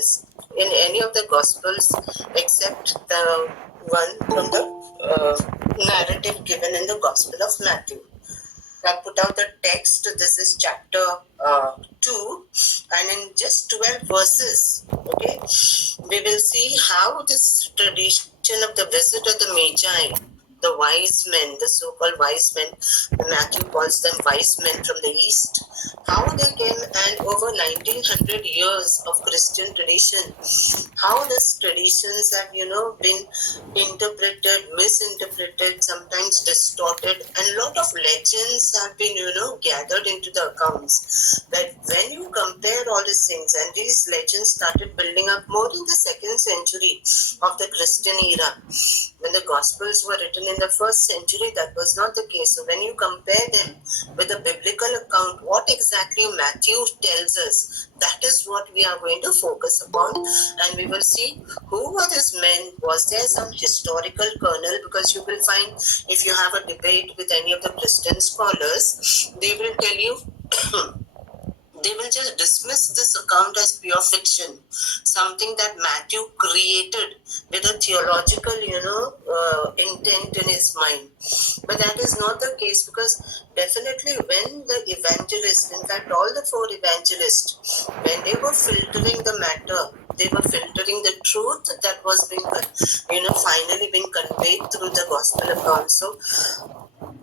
this in any of the Gospels except the one from the narrative given in the Gospel of Matthew. I put out the text. This is chapter 2, and in just 12 verses, okay, we will see how this tradition of the visit of the Magi, the wise men, the so-called wise men, Matthew calls them wise men from the east, how they came, and over 1900 years of Christian tradition, how these traditions have, been interpreted, misinterpreted, sometimes distorted, and a lot of legends have been, gathered into the accounts. But when you compare all these things, and these legends started building up more in the 2nd century of the Christian era, when the Gospels were written in the 1st century, that was not the case. So when you compare them with the biblical account, what exactly Matthew tells us, that is what we are going to focus upon, and we will see who were these men. Was there some historical kernel? Because you will find, if you have a debate with any of the Christian scholars, they will tell you they will just dismiss this account as pure fiction, something that Matthew created with a theological, intent in his mind. But that is not the case, because definitely when the evangelists, in fact all the 4 evangelists, when they were filtering the matter, they were filtering the truth that was being, finally being conveyed through the gospel account. So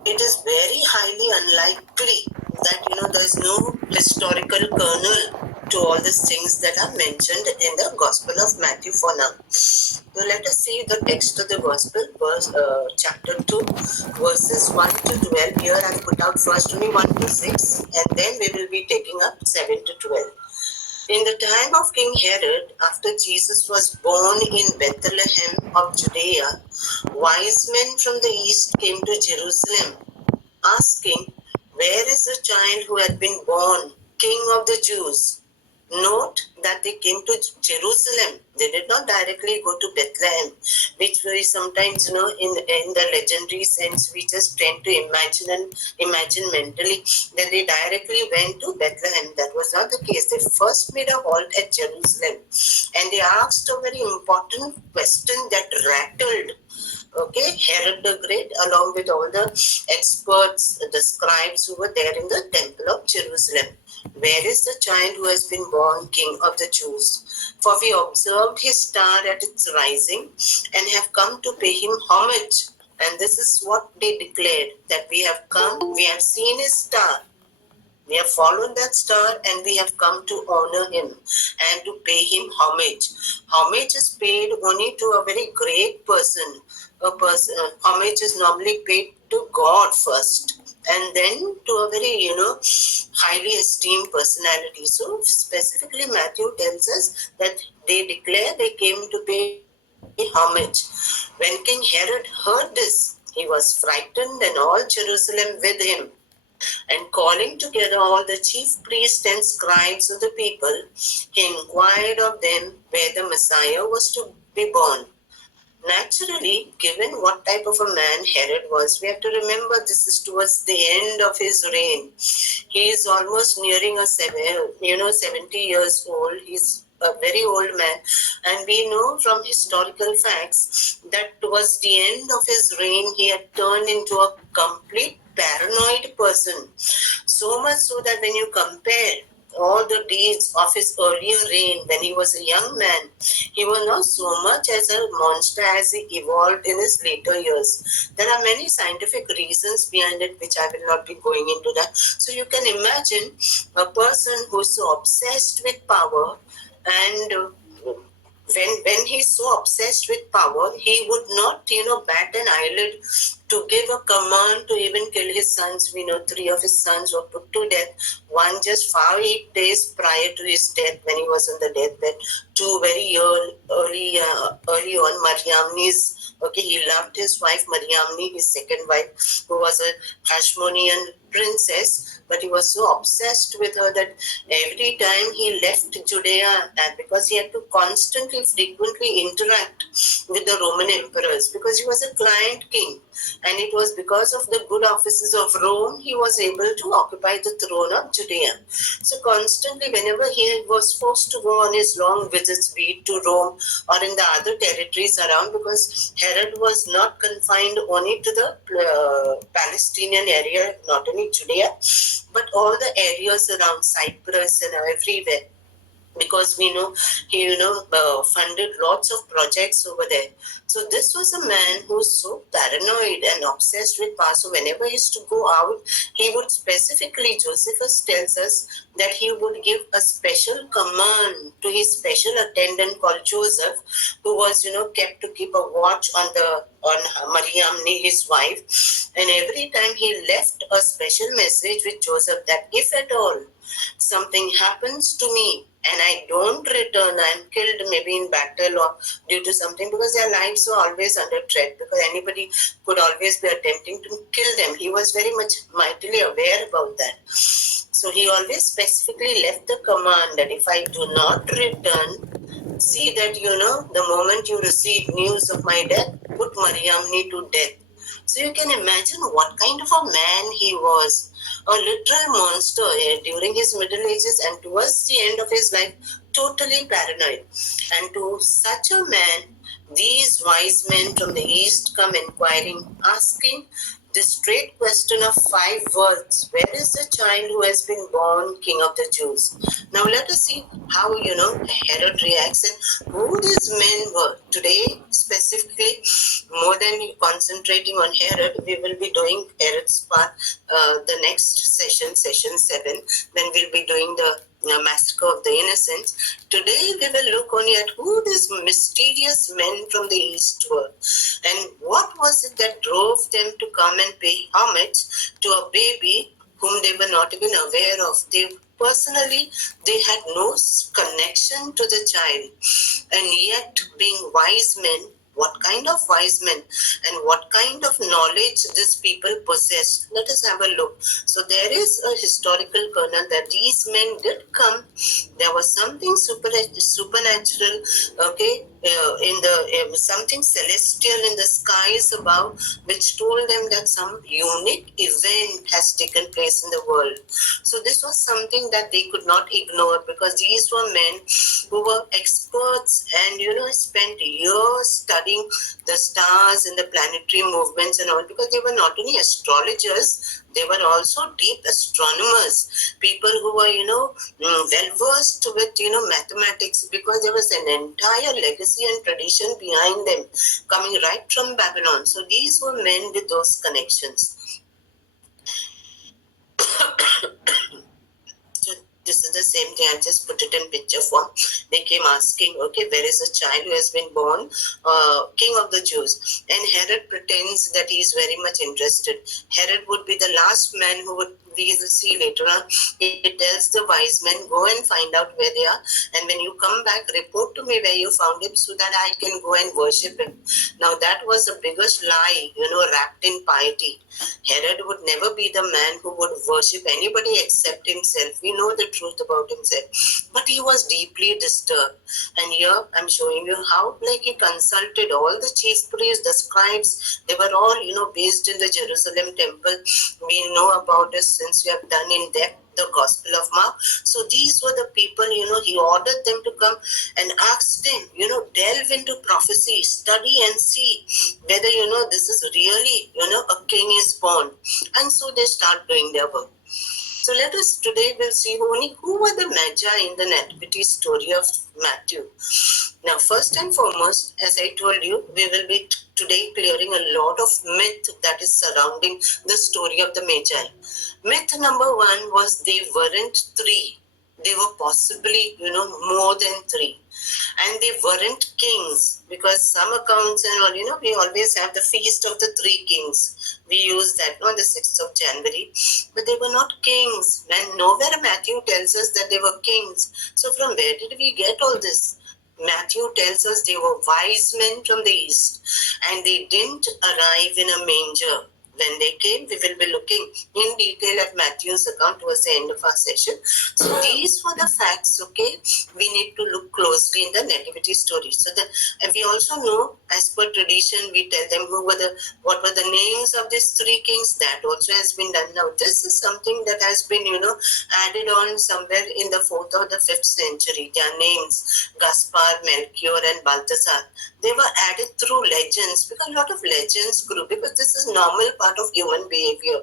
it is very highly unlikely that, there is no historical kernel to all these things that are mentioned in the Gospel of Matthew for now. So let us see the text of the Gospel, chapter 2, verses 1 to 12. Here I have put out first only 1 to 6, and then we will be taking up 7 to 12. In the time of King Herod, after Jesus was born in Bethlehem of Judea, wise men from the east came to Jerusalem, asking, "Where is the child who had been born, King of the Jews?" Note that they came to Jerusalem. They did not directly go to Bethlehem, which we sometimes, in the legendary sense, we just tend to imagine mentally that they directly went to Bethlehem. That was not the case. They first made a halt at Jerusalem, and they asked a very important question that rattled, Herod the Great, along with all the experts, the scribes who were there in the temple of Jerusalem. "Where is the child who has been born King of the Jews? For we observed his star at its rising and have come to pay him homage." And this is what they declared, that we have come, we have seen his star, we have followed that star, and we have come to honor him and to pay him homage. Homage is paid only to a very great person. Homage is normally paid to God first, and then to a very, highly esteemed personality. So specifically Matthew tells us that they declare they came to pay homage. When King Herod heard this, he was frightened, and all Jerusalem with him. And calling together all the chief priests and scribes of the people, he inquired of them where the Messiah was to be born. Naturally, given what type of a man Herod was, we have to remember this is towards the end of his reign. He is almost nearing 70 years old. He's a very old man, and we know from historical facts that towards the end of his reign, he had turned into a complete paranoid person. So much so that when you compare all the deeds of his earlier reign, when he was a young man, he was not so much as a monster as he evolved in his later years. There are many scientific reasons behind it, which I will not be going into that. So you can imagine a person who is so obsessed with power, and when he's so obsessed with power, he would not, bat an eyelid to give a command to even kill his sons. We know 3 of his sons were put to death. One just 8 days prior to his death, when he was on the deathbed. 2 very early on, Mariamni's. He loved his wife Mariamni, his second wife, who was a Hashmonean princess, but he was so obsessed with her that every time he left Judea, and because he had to constantly, frequently interact with the Roman emperors, because he was a client king, and it was because of the good offices of Rome he was able to occupy the throne of Judea. So constantly, whenever he was forced to go on his long visits, be it to Rome or in the other territories around, because Herod was not confined only to the Palestinian area, not only Judea, but all the areas around Cyprus and everywhere, because we know he funded lots of projects over there. So this was a man who was so paranoid and obsessed with power. So whenever he used to go out, he would specifically, Josephus tells us that he would give a special command to his special attendant called Joseph, who was kept to keep a watch on Mariam, his wife. And every time he left a special message with Joseph that if at all something happens to me and I don't return, I'm killed maybe in battle or due to something, because their lives were always under threat, because anybody could always be attempting to kill them. He was very much mightily aware about that. So he always specifically left the command that if I do not return, see that the moment you receive news of my death, put Mariamne to death. So you can imagine what kind of a man he was. A literal monster during his middle ages, and towards the end of his life, totally paranoid. And to such a man, these wise men from the east come inquiring, asking the straight question of 5 words: where is the child who has been born King of the Jews? Now let us see how Herod reacts and who these men were. Today, specifically, more than concentrating on Herod, we will be doing Herod's part the next session, session 7, when we'll be doing the massacre of the innocents. Today we will look only at who these mysterious men from the east were, and what was it that drove them to come and pay homage to a baby whom they were not even aware of. Personally, they had no connection to the child, and yet being wise men, what kind of wise men and what kind of knowledge these people possessed. Let us have a look. So there is a historical kernel that these men did come. There was something supernatural, okay, in the something celestial in the skies above, which told them that some unique event has taken place in the world. So this was something that they could not ignore, because these were men who were experts and spent years studying the stars and the planetary movements and all, because they were not only astrologers, they were also deep astronomers, people who were well versed with mathematics, because there was an entire legacy and tradition behind them coming right from Babylon. So these were men with those connections. So this is the same thing. I just put it in picture form. They came asking, okay, where is a child who has been born King of the Jews? And Herod pretends that he is very much interested. Herod would be the last man who would, we will see later on, he tells the wise men, go and find out where they are, and when you come back, report to me where you found him, so that I can go and worship him. Now that was the biggest lie, wrapped in piety. Herod would never be the man who would worship anybody except himself. We know the truth about himself, but he was deeply disturbed. And here I'm showing you how he consulted all the chief priests, the scribes. They were all based in the Jerusalem temple. We know about this since we have done in depth the Gospel of Mark. So these were the people, he ordered them to come and ask them, delve into prophecy, study and see whether, this is really, a king is born. And so they start doing their work. So let us today we'll see who were the Magi in the nativity story of Matthew. Now, first and foremost, as I told you, we will be today clearing a lot of myth that is surrounding the story of the Magi. Myth number 1 was they weren't 3. They were possibly, more than 3. And they weren't kings, because some accounts and all, we always have the feast of the 3 kings. We use that on the 6th of January. But they were not kings. And nowhere Matthew tells us that they were kings. So from where did we get all this? Matthew tells us they were wise men from the east, and they didn't arrive in a manger. When they came, we will be looking in detail at Matthew's account towards the end of our session. So these were the facts, okay? We need to look closely in the nativity story. So and we also know, as per tradition, we tell them what were the names of these three kings. That also has been done. Now, this is something that has been, added on somewhere in the 4th or the 5th century. Their names, Gaspar, Melchior, and Balthasar, they were added through legends, because a lot of legends grew, because this is normal part of human behavior.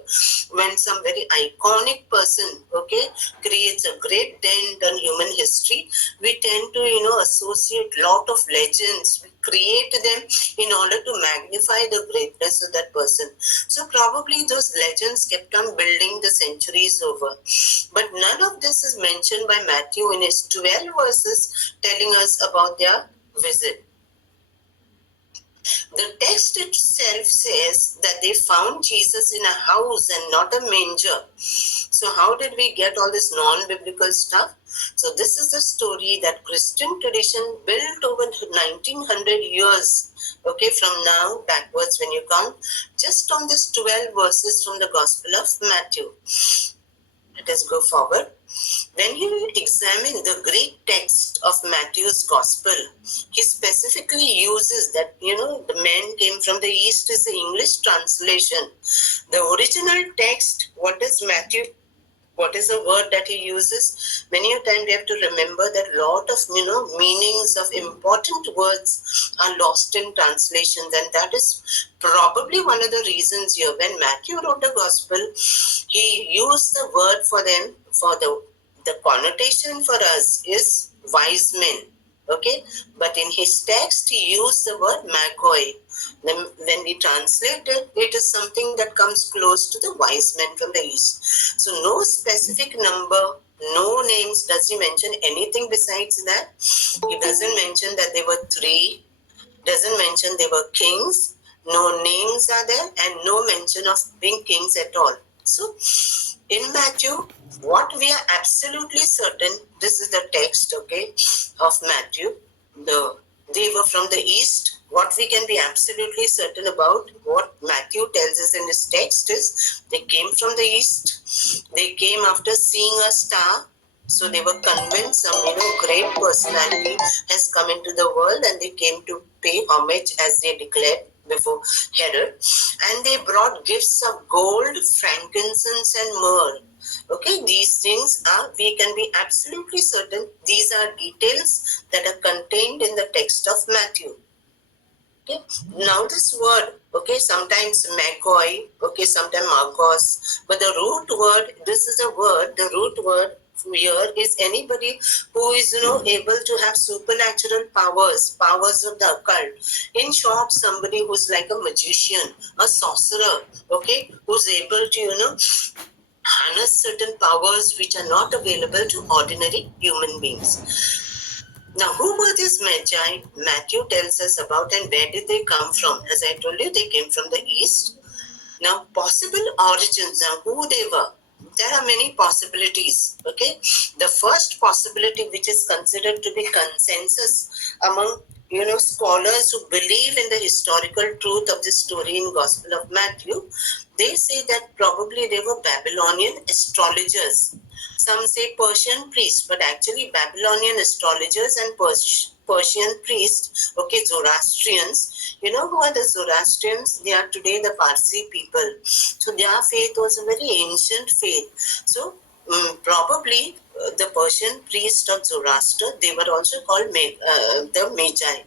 When some very iconic person, okay, creates a great dent on human history, we tend to, associate lot of legends. We create them in order to magnify the greatness of that person. So probably those legends kept on building the centuries over. But none of this is mentioned by Matthew in his 12 verses telling us about their visit. The text itself says that they found Jesus in a house and not a manger. So how did we get all this non-biblical stuff? So this is the story that Christian tradition built over 1900 years, okay, from now backwards when you count, just on this 12 verses from the Gospel of Matthew. Let us go forward. When you examine the Greek text of Matthew's Gospel, he specifically uses that, the men came from the east is the English translation. The original text, what is the word that he uses? Many a time we have to remember that a lot of, meanings of important words are lost in translations, and that is probably one of the reasons here. When Matthew wrote the Gospel, he used the word for them, for the connotation for us is wise men, okay? But in his text, he used the word magoi. When we translate it, it is something that comes close to the wise men from the east. So no specific number, no names. Does he mention anything besides that? He doesn't mention that there were three, doesn't mention they were kings, no names are there, and no mention of being kings at all. So in Matthew, what we are absolutely certain, this is the text, okay, of Matthew. They were from the east. What we can be absolutely certain about, what Matthew tells us in his text is, they came from the east. They came after seeing a star. So they were convinced some, great personality has come into the world, and they came to pay homage, as they declared before Herod. And they brought gifts of gold, frankincense, and myrrh. Okay, these things are, we can be absolutely certain, these are details that are contained in the text of Matthew. Okay, now this word, okay, sometimes magoi, okay, sometimes magos, but the root word, this is a word, the root word here is anybody who is, able to have supernatural powers of the occult. In short, somebody who's like a magician, a sorcerer, okay, who's able to, harness certain powers which are not available to ordinary human beings. Now, who were these magi Matthew tells us about, and where did they come from? As I told you, they came from the east. Now, possible origins, now who they were. There are many possibilities, okay? The first possibility, which is considered to be consensus among, scholars who believe in the historical truth of the story in Gospel of Matthew, they say that probably they were Babylonian astrologers. Some say Persian priests, but actually Babylonian astrologers and Persian priests, okay, Zoroastrians. You know who are the Zoroastrians? They are today the Parsi people. So their faith was a very ancient faith. So probably the Persian priest of Zoroaster, they were also called the Magi.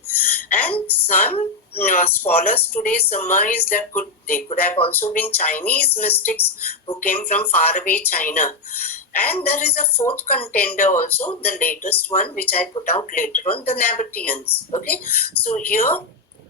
And some scholars today surmise that they could have also been Chinese mystics who came from faraway China. And there is a fourth contender also, the latest one, which I put out later on, the Nabateans. Okay, so here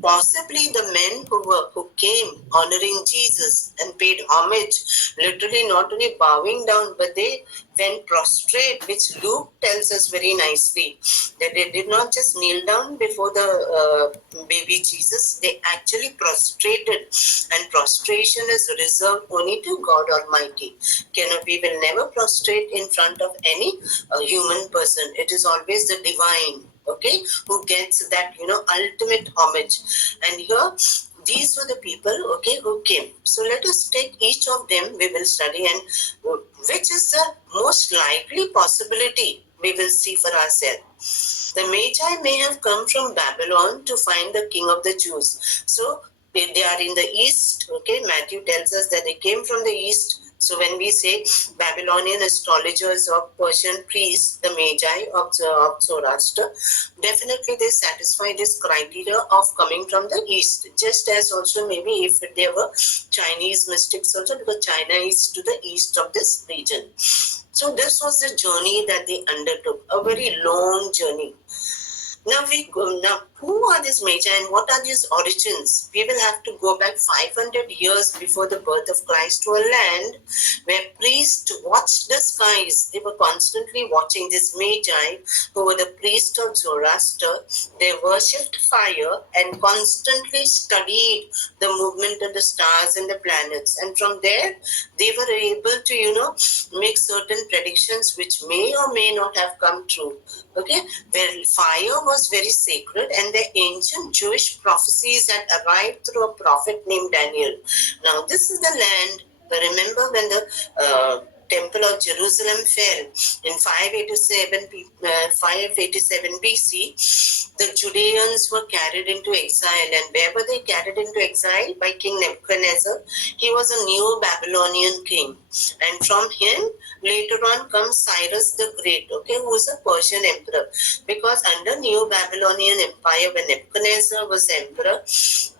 possibly the men who came honoring Jesus and paid homage, literally not only bowing down, but they went prostrate, which Luke tells us very nicely, that they did not just kneel down before the baby Jesus, they actually prostrated, and prostration is reserved only to God Almighty. We will never prostrate in front of any human person. It is always the divine, okay, who gets that, ultimate homage. And here these were the people, okay, who came. So let us take each of them, we will study, and which is the most likely possibility we will see for ourselves. The Magi may have come from Babylon to find the king of the Jews. So they are in the east, okay. Matthew tells us that they came from the east. So when we say Babylonian astrologers or Persian priests, the Magi of Zoroaster, definitely they satisfy this criteria of coming from the east. Just as also maybe if there were Chinese mystics also, because China is to the east of this region. So this was the journey that they undertook, a very long journey. Now, who are these Magi and what are these origins? We will have to go back 500 years before the birth of Christ to a land where priests watched the skies. They were constantly watching these Magi, who were the priests of Zoroaster. They worshipped fire and constantly studied the movement of the stars and the planets. And from there, they were able to, make certain predictions which may or may not have come true. Okay, where fire was very sacred, and the ancient Jewish prophecies had arrived through a prophet named Daniel. Now, this is the land. Remember when the Temple of Jerusalem fell in 587 BC, the Judeans were carried into exile. And where were they carried into exile? By King Nebuchadnezzar. He was a new Babylonian king. And from him, later on comes Cyrus the Great, okay, who was a Persian emperor. Because under New Babylonian Empire, when Nebuchadnezzar was emperor,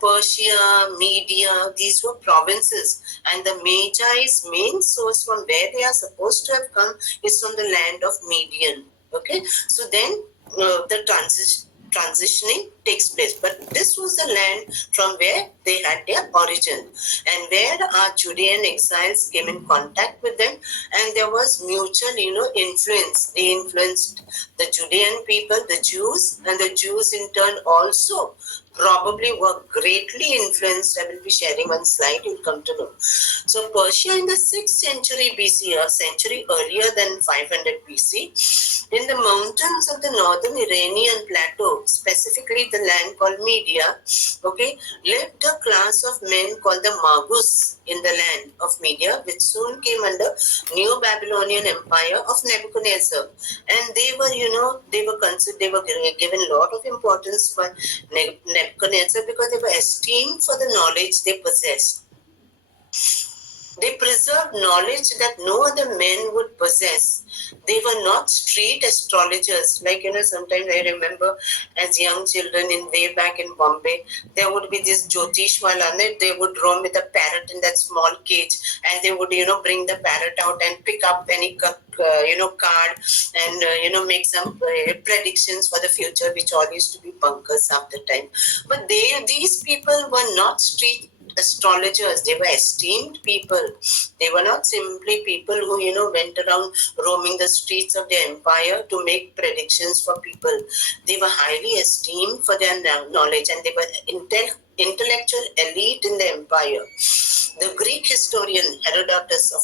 Persia, Media, these were provinces. And the Magi's main source from where they are supposed to have come is from the land of Median. Okay, so then the transitioning takes place, but this was the land from where they had their origin, and where our Judean exiles came in contact with them, and there was mutual influence. They influenced the Judean people, the Jews, and the Jews in turn also probably were greatly influenced. I will be sharing one slide, you'll come to know. So Persia in the 6th century BC, a century earlier than 500 BC, in the mountains of the northern Iranian plateau, specifically the land called Media, okay, lived a class of men called the Magus in the land of Media, which soon came under New Babylonian Empire of Nebuchadnezzar. And they were, they were given a lot of importance by Nebuchadnezzar because they were esteemed for the knowledge they possessed. They preserved knowledge that no other men would possess. They were not street astrologers. Like, sometimes I remember as young children way back in Bombay, there would be this Jyotish wala. They would roam with a parrot in that small cage, and they would, bring the parrot out and pick up any card and, make some predictions for the future, which all used to be bunkers after time. But these people were not street astrologers. They were esteemed people. They were not simply people who went around roaming the streets of their empire to make predictions for people. They were highly esteemed for their knowledge, and they were intellectual elite in the empire. The Greek historian Herodotus of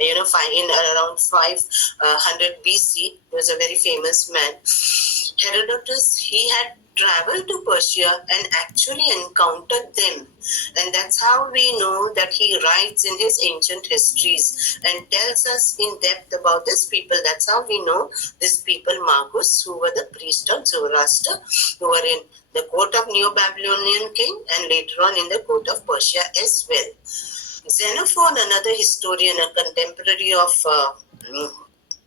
in around 500 BC, was a very famous man. Herodotus, he had traveled to Persia and actually encountered them. And that's how we know that he writes in his ancient histories and tells us in depth about these people. That's how we know these people, Magus, who were the priest of Zoroaster, who were in the court of Neo-Babylonian king and later on in the court of Persia as well. Xenophon, another historian, a contemporary of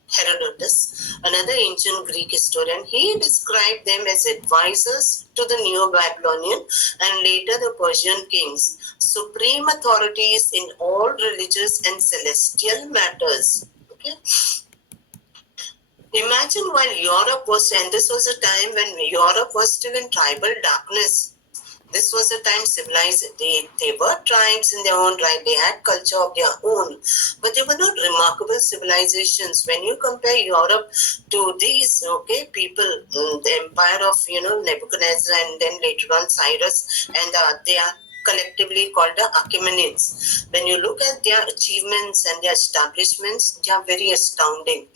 Herodotus, another ancient Greek historian, he described them as advisors to the Neo-Babylonian and later the Persian kings, supreme authorities in all religious and celestial matters. Okay. Imagine while Europe was, and this was a time when Europe was still in tribal darkness. This was a time civilized. They were tribes in their own right. They had culture of their own, but they were not remarkable civilizations. When you compare Europe to these, people, the empire of Nebuchadnezzar and then later on Cyrus, and they are collectively called the Achaemenids. When you look at their achievements and their establishments, they are very astounding.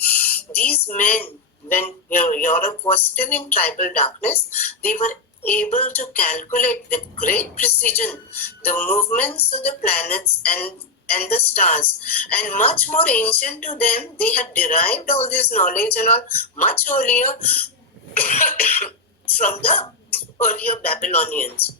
These men, when Europe was still in tribal darkness, they were able to calculate with great precision the movements of the planets and the stars, and much more ancient to them, they had derived all this knowledge and all much earlier from the earlier Babylonians.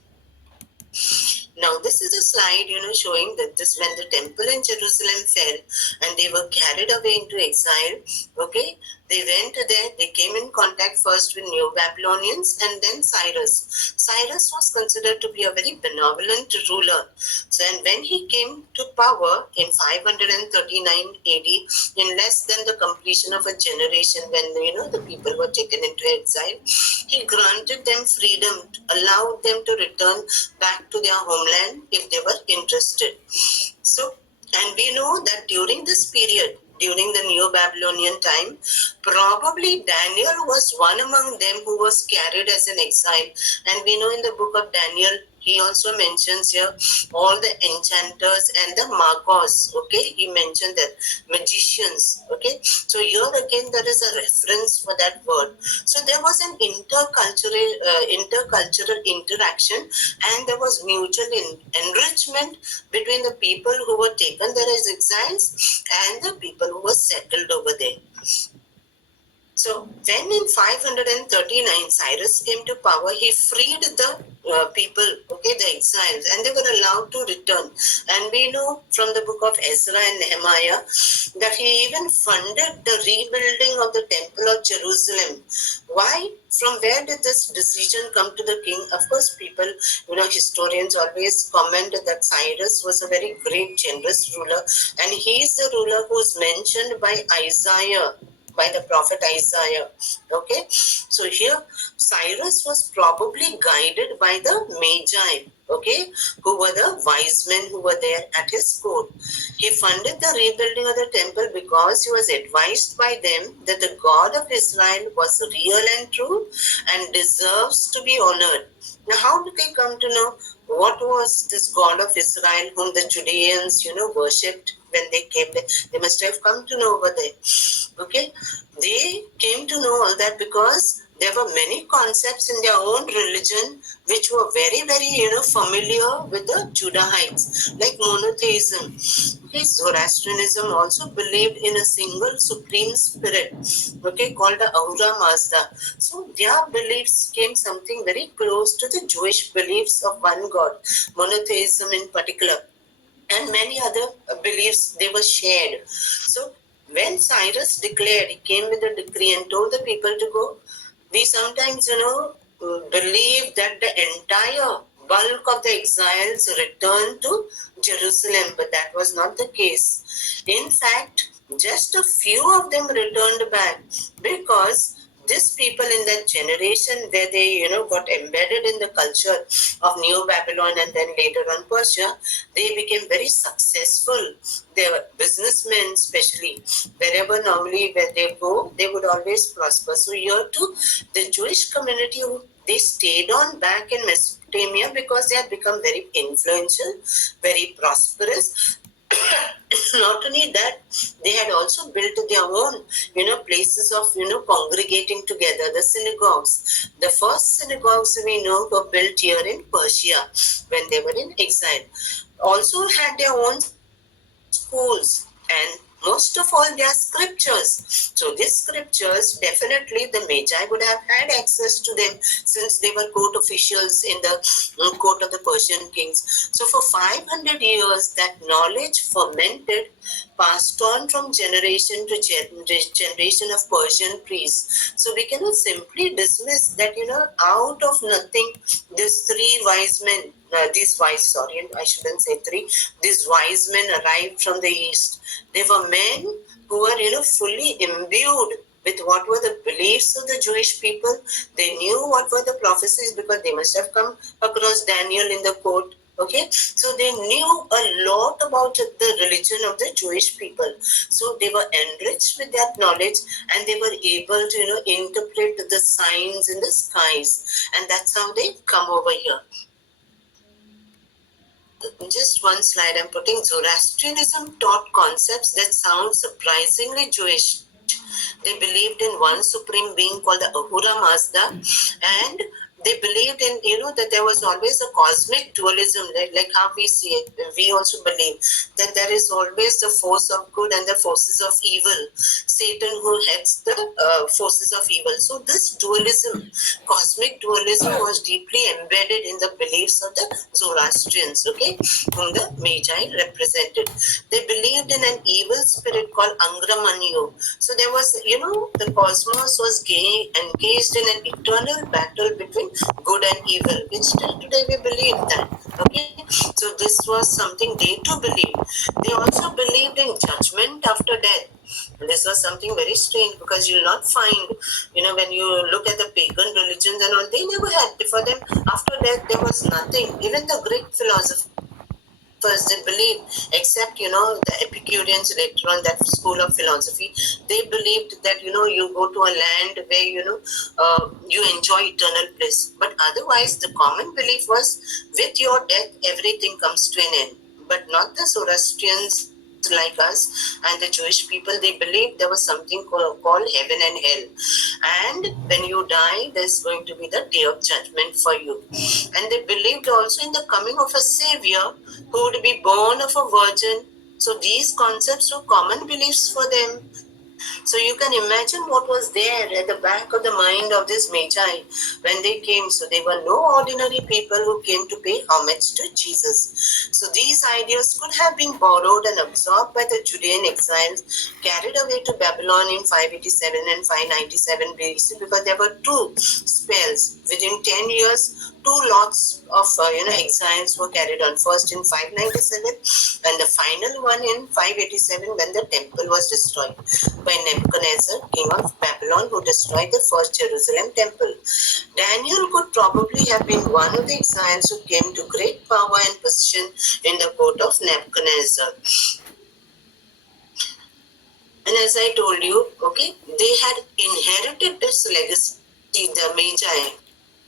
Now, this is a slide, showing that this when the temple in Jerusalem fell and they were carried away into exile, okay, they went there, they came in contact first with Neo Babylonians and then Cyrus. Cyrus was considered to be a very benevolent ruler. So, and when he came to power in 539 AD, in less than the completion of a generation, when the people were taken into exile, he granted them freedom, allowed them to return back to their homeland if they were interested. So, and we know that during this period, during the Neo-Babylonian time, probably Daniel was one among them who was carried as an exile. And we know in the book of Daniel, he also mentions here all the enchanters and the magos, okay? He mentioned that magicians, okay? So here again, there is a reference for that word. So there was an intercultural interaction, and there was mutual enrichment between the people who were taken there as exiles and the people who were settled over there. So when in 539 Cyrus came to power, he freed the people, okay, the exiles, and they were allowed to return. And we know from the book of Ezra and Nehemiah that he even funded the rebuilding of the temple of Jerusalem. Why? From where did this decision come to the king? Of course, people, historians always comment that Cyrus was a very great, generous ruler, and he is the ruler who is mentioned by Isaiah, by the prophet Isaiah. Okay, so here Cyrus was probably guided by the Magi, okay, who were the wise men who were there at his court. He funded the rebuilding of the temple because he was advised by them that the God of Israel was real and true and deserves to be honored. Now, how did they come to know what was this God of Israel whom the Judeans, worshipped when they came there? They must have come to know over there. Okay, they came to know all that because there were many concepts in their own religion which were very, very, familiar with the Judahites, like monotheism. Okay, Zoroastrianism also believed in a single supreme spirit, okay, called the Ahura Mazda. So their beliefs came something very close to the Jewish beliefs of one God, monotheism in particular, and many other beliefs they were shared. So when Cyrus declared, he came with a decree and told the people to go. We sometimes, believe that the entire bulk of the exiles returned to Jerusalem, but that was not the case. In fact, just a few of them returned back because these people in that generation where they, got embedded in the culture of Neo Babylon and then later on Persia, they became very successful. They were businessmen, especially wherever normally where they go, they would always prosper. So here too, the Jewish community, they stayed on back in Mesopotamia because they had become very influential, very prosperous. Not only that, they had also built their own, places of, congregating together, the synagogues. The first synagogues we know were built here in Persia when they were in exile. Also had their own schools and most of all their scriptures. So these scriptures, definitely the Magi would have had access to them since they were court officials in the court of the Persian kings. So for 500 years, that knowledge fermented, passed on from generation to generation of Persian priests. So we cannot simply dismiss that, out of nothing, these wise men arrived from the east. They were men who were, fully imbued with what were the beliefs of the Jewish people. They knew what were the prophecies because they must have come across Daniel in the court. Okay, so they knew a lot about the religion of the Jewish people. So they were enriched with that knowledge and they were able to, interpret the signs in the skies. And that's how they come over here. Just one slide I'm putting. Zoroastrianism taught concepts that sound surprisingly Jewish. They believed in one supreme being called the Ahura Mazda, and they believed in, that there was always a cosmic dualism, like how we see it. We also believe that there is always the force of good and the forces of evil. Satan who heads the forces of evil. So this dualism, cosmic dualism, was deeply embedded in the beliefs of the Zoroastrians, okay, whom the Magi represented. They believed in an evil spirit called Angramanyu. So there was, the cosmos was engaged in an eternal battle between good and evil, which till today we believe that. Okay, so this was something they too believed. They also believed in judgment after death. This was something very strange, because you'll not find, when you look at the pagan religions and all, they never had. For them, after death, there was nothing. Even the Greek philosophers, they believed, except, the Epicureans later on, that school of philosophy, they believed that, you go to a land where, you enjoy eternal bliss. But otherwise, the common belief was, with your death, everything comes to an end. But not the Zoroastrians like us and the Jewish people. They believed there was something called heaven and hell. And when you die, there's going to be the day of judgment for you. And they believed also in the coming of a savior who would be born of a virgin. So these concepts were common beliefs for them. So you can imagine what was there at the back of the mind of this Magi when they came. So they were no ordinary people who came to pay homage to Jesus. So these ideas could have been borrowed and absorbed by the Judean exiles, carried away to Babylon in 587 and 597 BC, because there were two spells. Within 10 years, two lots of exiles were carried on. First in 597 and the final one in 587, when the temple was destroyed by Nebuchadnezzar, king of Babylon, who destroyed the first Jerusalem temple. Daniel could probably have been one of the exiles who came to great power and position in the court of Nebuchadnezzar. And as I told you, okay, they had inherited this legacy, the Magi,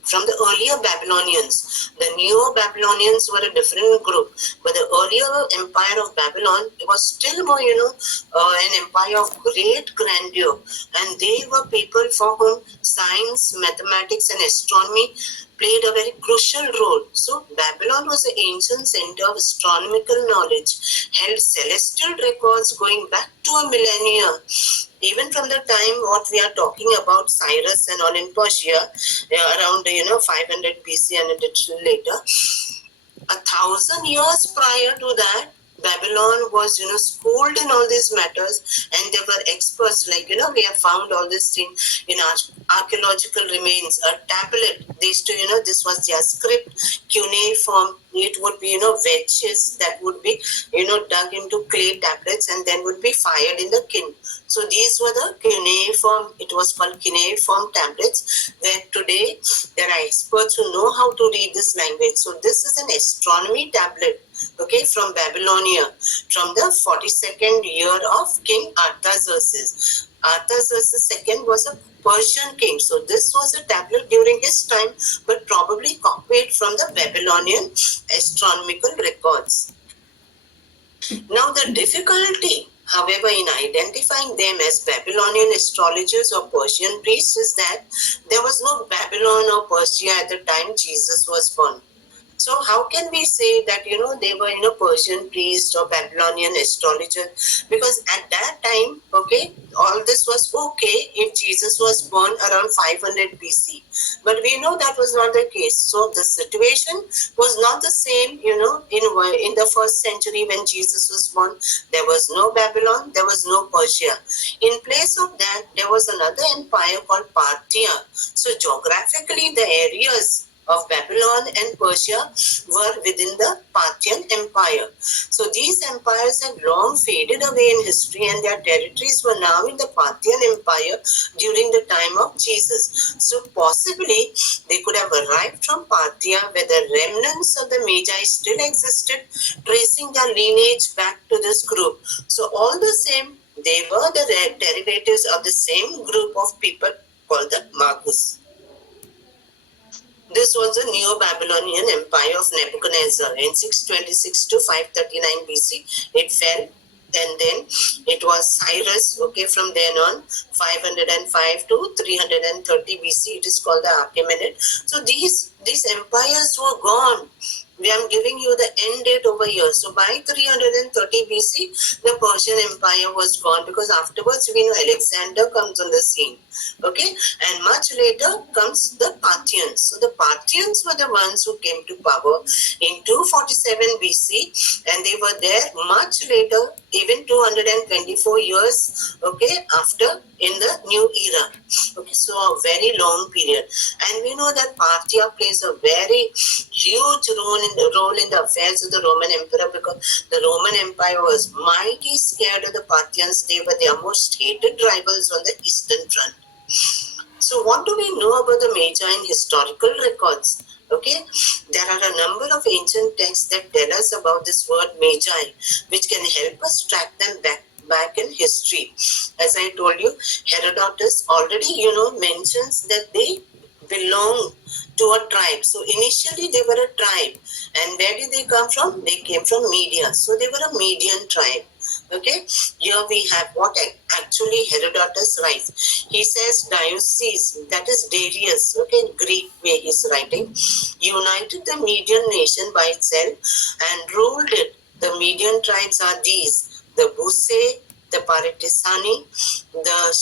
from the earlier Babylonians. The newer Babylonians were a different group, but the earlier empire of Babylon was still more, an empire of great grandeur, and they were people for whom science, mathematics, and astronomy played a very crucial role. So Babylon was the ancient center of astronomical knowledge, held celestial records going back to a millennia. Even from the time what we are talking about, Cyrus and all in Persia, around 500 BC and a little later, 1,000 years prior to that, Babylon was, schooled in all these matters, and they were experts. Like, we have found all these things in our archaeological remains, a tablet. They used to, this was their script, cuneiform. It would be, wedges that would be, dug into clay tablets and then would be fired in the kiln. So these were the cuneiform, it was called cuneiform tablets, where today there are experts who know how to read this language. So this is an astronomy tablet, okay, from Babylonia, from the 42nd year of King Artaxerxes. Artaxerxes II was a Persian king. So this was a tablet during his time, but probably copied from the Babylonian astronomical records. Now the difficulty, however, in identifying them as Babylonian astrologers or Persian priests is that there was no Babylon or Persia at the time Jesus was born. So how can we say that, they were, Persian priests or Babylonian astrologers? Because at that time, okay, all this was okay if Jesus was born around 500 BC. But we know that was not the case. So the situation was not the same, in the first century when Jesus was born. There was no Babylon, there was no Persia. In place of that, there was another empire called Parthia. So geographically, the areas of Babylon and Persia were within the Parthian Empire. So these empires had long faded away in history, and their territories were now in the Parthian Empire during the time of Jesus. So possibly they could have arrived from Parthia, where the remnants of the Magi still existed, tracing their lineage back to this group. So all the same, they were the derivatives of the same group of people called the Magus. This was the Neo-Babylonian Empire of Nebuchadnezzar. In 626 to 539 BC, it fell, and then it was Cyrus. Okay, from then on, 505 to 330 BC, it is called the Achaemenid. So these empires were gone. We am giving you the end date over here. So by 330 BC, the Persian Empire was gone, because afterwards we know Alexander comes on the scene. Okay, and much later comes the Parthians. So the Parthians were the ones who came to power in 247 BC, and they were there much later, even 224 years, okay, after, in the new era. Okay, so a very long period. And we know that Parthia plays a very huge role in the affairs of the Roman Emperor, because the Roman Empire was mighty scared of the Parthians. They were their most hated rivals on the Eastern Front. So what do we know about the Magi in historical records? Okay, there are a number of ancient texts that tell us about this word Magi, which can help us track them back in history. As I told you, Herodotus already, mentions that they belong to a tribe. So initially they were a tribe. And where did they come from? They came from Media. So they were a Median tribe. Okay, here we have what actually Herodotus writes. He says Diocles, that is Darius, okay, in Greek way he's writing, united the Median nation by itself and ruled it. The Median tribes are these: the Buse, the Paratisani, the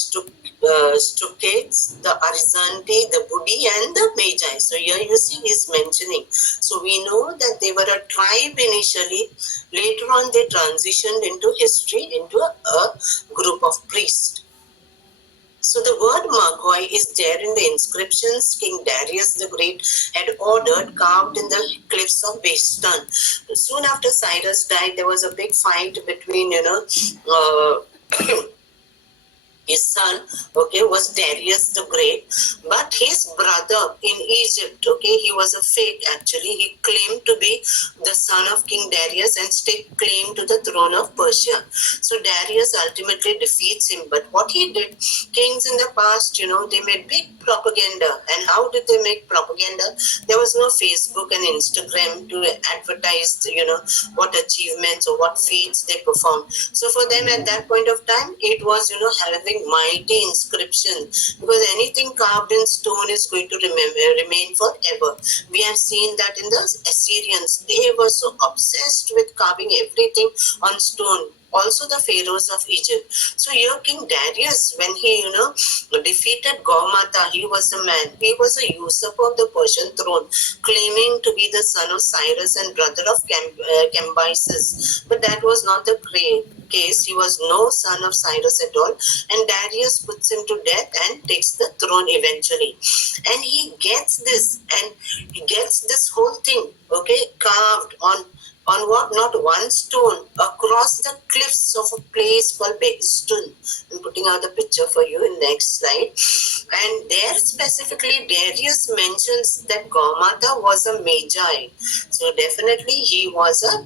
Stukates, the Arizanti, the Budi, and the Magi. So here you see he's mentioning. So we know that they were a tribe initially. Later on they transitioned into history, into a group of priests. So the word Magoi is there in the inscriptions King Darius the Great had ordered, carved in the cliffs of Behistun. Soon after Cyrus died, there was a big fight between, his son, okay, was Darius the Great, but his brother in Egypt, okay, he was a fake actually. He claimed to be the son of King Darius and staked claim to the throne of Persia. So Darius ultimately defeats him. But what he did, kings in the past, they made big propaganda. And how did they make propaganda? There was no Facebook and Instagram to advertise, what achievements or what feats they performed. So for them at that point of time, it was, having mighty inscription, because anything carved in stone is going to remain forever. We have seen that in the Assyrians. They were so obsessed with carving everything on stone. Also the pharaohs of Egypt. So here King Darius, when he, defeated Gaumata, he was a man. He was a usurper of the Persian throne, claiming to be the son of Cyrus and brother of Cambyses. But that was not the case. He was no son of Cyrus at all. And Darius puts him to death and takes the throne eventually. And he gets this, and he gets this whole thing, okay, carved on what? Not one stone, across the cliffs of a place called Behistun. I'm putting out the picture for you in the next slide. And there specifically Darius mentions that Gaumata was a Magi. So definitely he was a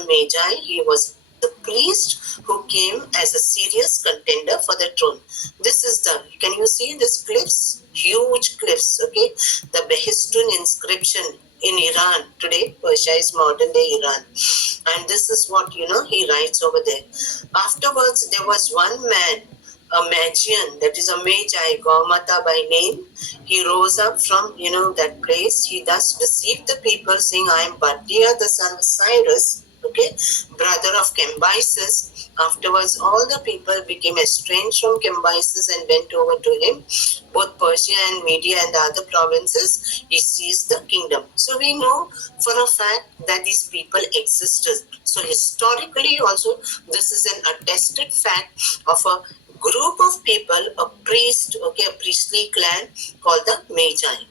Magi. He was the priest who came as a serious contender for the throne. This is can you see these cliffs? Huge cliffs, okay? The Behistun inscription in Iran. Today, Persia is modern day Iran. And this is what, he writes over there. Afterwards, there was one man, a Magian, that is a Magi, Gaumata by name. He rose up from, that place. He thus deceived the people, saying, I am Bardia, the son of Cyrus, okay, brother of Cambyses. Afterwards, all the people became estranged from Cambyses and went over to him. Both Persia and Media and the other provinces, he seized the kingdom. So we know for a fact that these people existed. So historically also, this is an attested fact of a group of people, a priest, okay, a priestly clan called the Magi.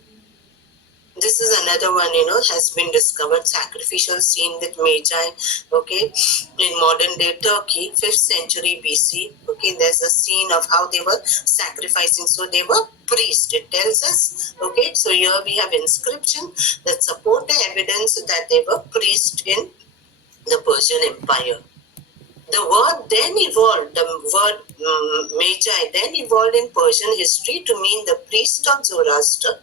This is another one, has been discovered, sacrificial scene with Magi, okay, in modern day Turkey, 5th century BC, okay, there's a scene of how they were sacrificing. So they were priests, it tells us, okay, so here we have inscription that support the evidence that they were priests in the Persian Empire. The word then evolved, the word Magi then evolved in Persian history to mean the priest of Zoroaster.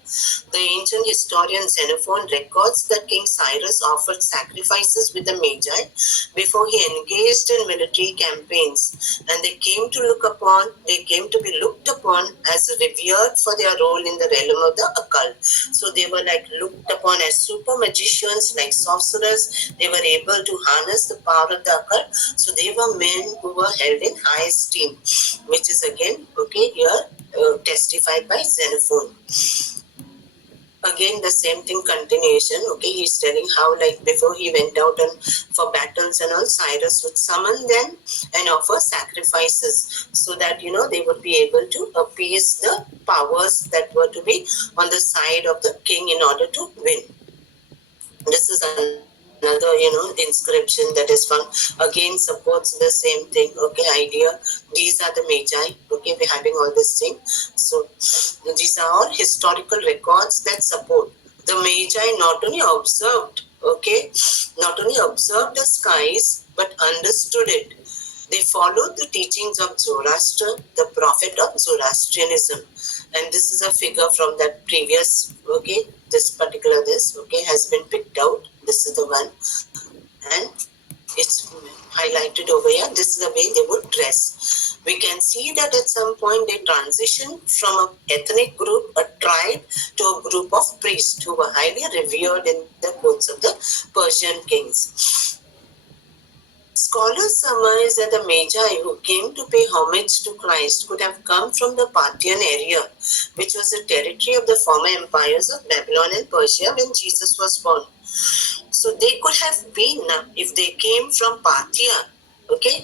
The ancient historian Xenophon records that King Cyrus offered sacrifices with the Magi before he engaged in military campaigns, and they came to be looked upon as revered for their role in the realm of the occult. So they were like looked upon as super magicians, like sorcerers. They were able to harness the power of the occult. So they were men who were held in high esteem, which is again here testified by Xenophon. Again the same thing, continuation. He's telling how, like, before he went out and for battles and all, Cyrus would summon them and offer sacrifices so that they would be able to appease the powers that were to be on the side of the king in order to win. This is another inscription that is found, again supports the same thing, idea. These are the Magi, we're having all this thing. So these are all historical records that support the Magi not only observed the skies but understood it. They followed the teachings of Zoroaster, the prophet of Zoroastrianism. And this is a figure from that previous, this has been picked out. This is the one. And it's highlighted over here. This is the way they would dress. We can see that at some point they transitioned from an ethnic group, a tribe, to a group of priests who were highly revered in the courts of the Persian kings. Scholars surmise that the Magi who came to pay homage to Christ could have come from the Parthian area, which was the territory of the former empires of Babylon and Persia when Jesus was born. So they could have been, if they came from Parthia.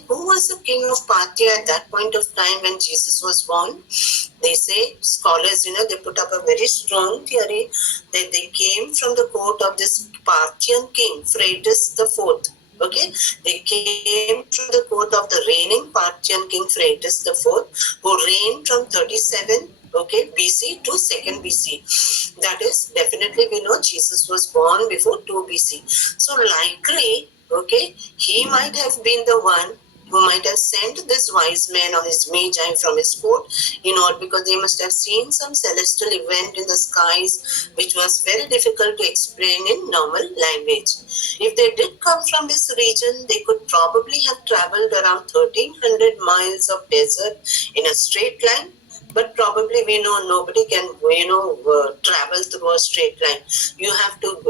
Who was the king of Parthia at that point of time when Jesus was born? They say, scholars, they put up a very strong theory that they came from the court of this Parthian king, Phraates IV. They came from the court of the reigning Parthian king Phraates IV, who reigned from 37 BC to 2nd BC. That is, definitely we know Jesus was born before 2 BC. So likely, he might have been the one who might have sent this wise man or his Magi from his court, because they must have seen some celestial event in the skies which was very difficult to explain in normal language. If they did come from this region, they could probably have traveled around 1300 miles of desert in a straight line. But probably we know nobody can, travel through a straight line. You have to,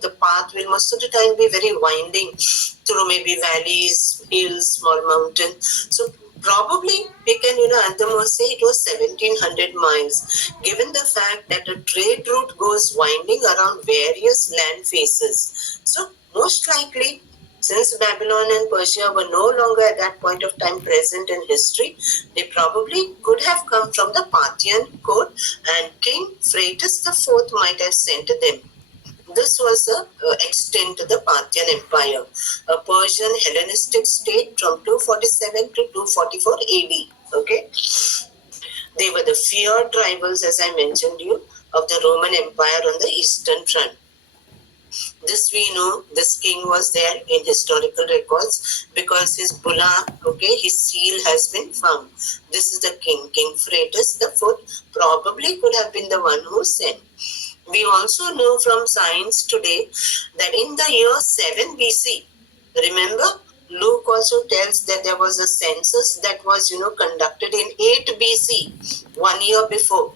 the path will most of the time be very winding through maybe valleys, hills, small mountains. So probably we can, at the most say it was 1700 miles, given the fact that a trade route goes winding around various land faces. So most likely, since Babylon and Persia were no longer at that point of time present in history, they probably could have come from the Parthian court, and King Phraates IV might have sent them. This was the extent of the Parthian Empire, a Persian Hellenistic state from 247 to 244 AD. They were the feared rivals, as I mentioned you, of the Roman Empire on the Eastern Front. This we know, this king was there in historical records because his bulla, his seal has been found. This is the king, King Phraates IV, probably could have been the one who sent. We also know from science today that in the year 7 BC, remember, Luke also tells that there was a census that was, conducted in 8 BC, 1 year before.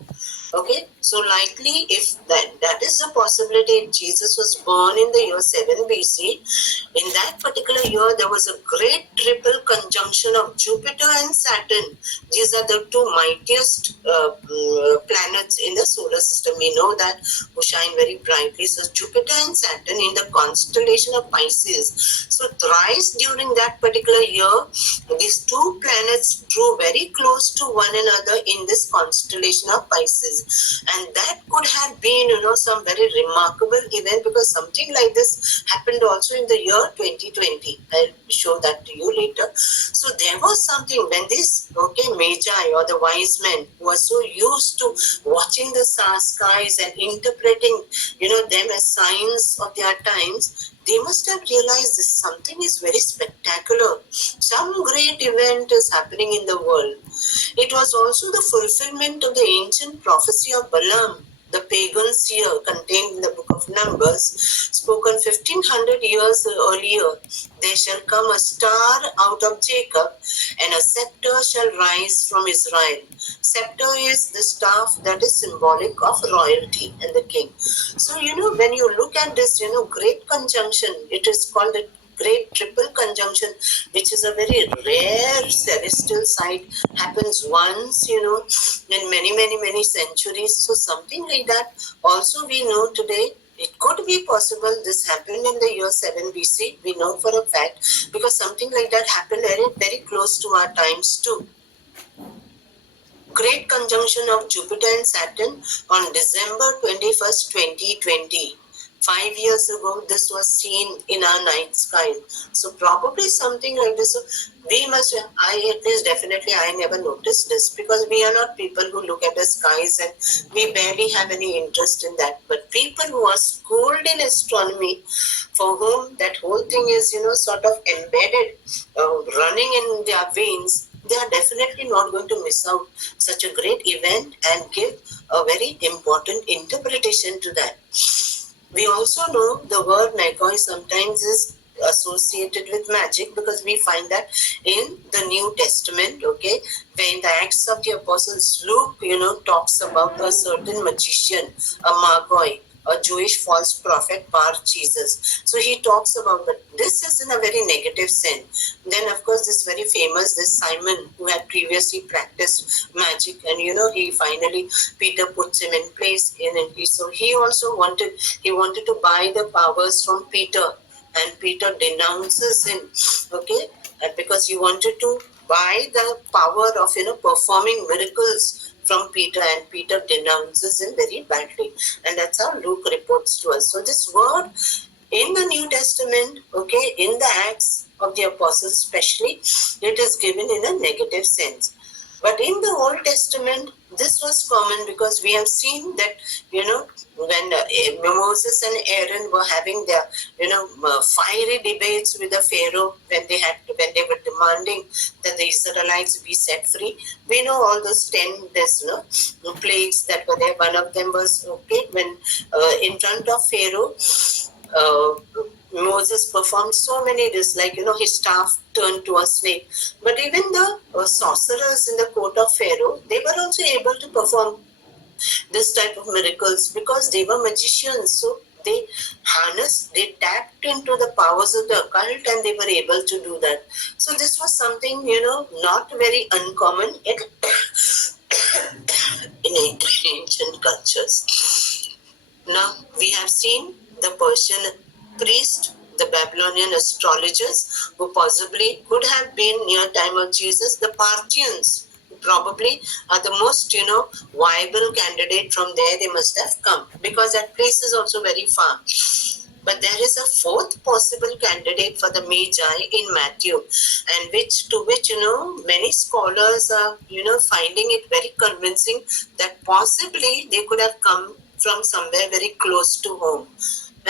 So likely if that is a possibility, if Jesus was born in the year 7 BC, in that particular year there was a great triple conjunction of Jupiter and Saturn. These are the two mightiest planets in the solar system. We know that, who shine very brightly. So Jupiter and Saturn in the constellation of Pisces. So thrice during that particular year, these two planets drew very close to one another in this constellation of Pisces. And that could have been, some very remarkable event, because something like this happened also in the year 2020. I'll show that to you later. So there was something when these, Magi or the wise men who were so used to watching the skies and interpreting, them as signs of their times, they must have realized this something is very spectacular. Some great event is happening in the world. It was also the fulfillment of the ancient prophecy of Balaam, the pagan seer contained in the book of Numbers, spoken 1500 years earlier. There shall come a star out of Jacob, and a scepter shall rise from Israel. Scepter is the staff that is symbolic of royalty and the king. So, when you look at this, great conjunction, it is called the great triple conjunction, which is a very rare celestial sight, happens once, in many, many, many centuries. So something like that also we know today. It could be possible this happened in the year 7 BC. We know for a fact because something like that happened very, very close to our times too. Great conjunction of Jupiter and Saturn on December 21st, 2020. 5 years ago, this was seen in our night sky. So probably something like this. So we must, I never noticed this because we are not people who look at the skies and we barely have any interest in that. But people who are schooled in astronomy, for whom that whole thing is, sort of embedded, running in their veins, they are definitely not going to miss out such a great event and give a very important interpretation to that. We also know the word Nikoi sometimes is associated with magic because we find that in the New Testament, okay, when the Acts of the Apostles, Luke, talks about a certain magician, a Magoi, a Jewish false prophet, Bar Jesus. So he talks about that. This is in a very negative sense. Then, of course, this very famous, this Simon, who had previously practiced magic, and he finally, Peter puts him in place so he also wanted to buy the powers from Peter, and Peter denounces him, okay, and because he wanted to buy the power of performing miracles from Peter, and Peter denounces him very badly, and that's how Luke reports to us. So this word in the New Testament, okay, in the Acts of the Apostles especially, it is given in a negative sense. But in the Old Testament, this was common because we have seen that, when Moses and Aaron were having their, fiery debates with the Pharaoh when they were demanding that the Israelites be set free. We know all those 10 plagues that were there. One of them was, okay, when in front of Pharaoh, Moses performed so many this, like, his staff turned to a snake. But even the sorcerers in the court of Pharaoh, they were also able to perform this type of miracles because they were magicians. So they tapped into the powers of the occult and they were able to do that. So this was something, not very uncommon in ancient cultures. Now we have seen the Persian priest, the Babylonian astrologers, who possibly could have been near time of Jesus, the Parthians, who probably are the most, viable candidate. From there they must have come because that place is also very far. But there is a fourth possible candidate for the Magi in Matthew, and to which many scholars are finding it very convincing that possibly they could have come from somewhere very close to home.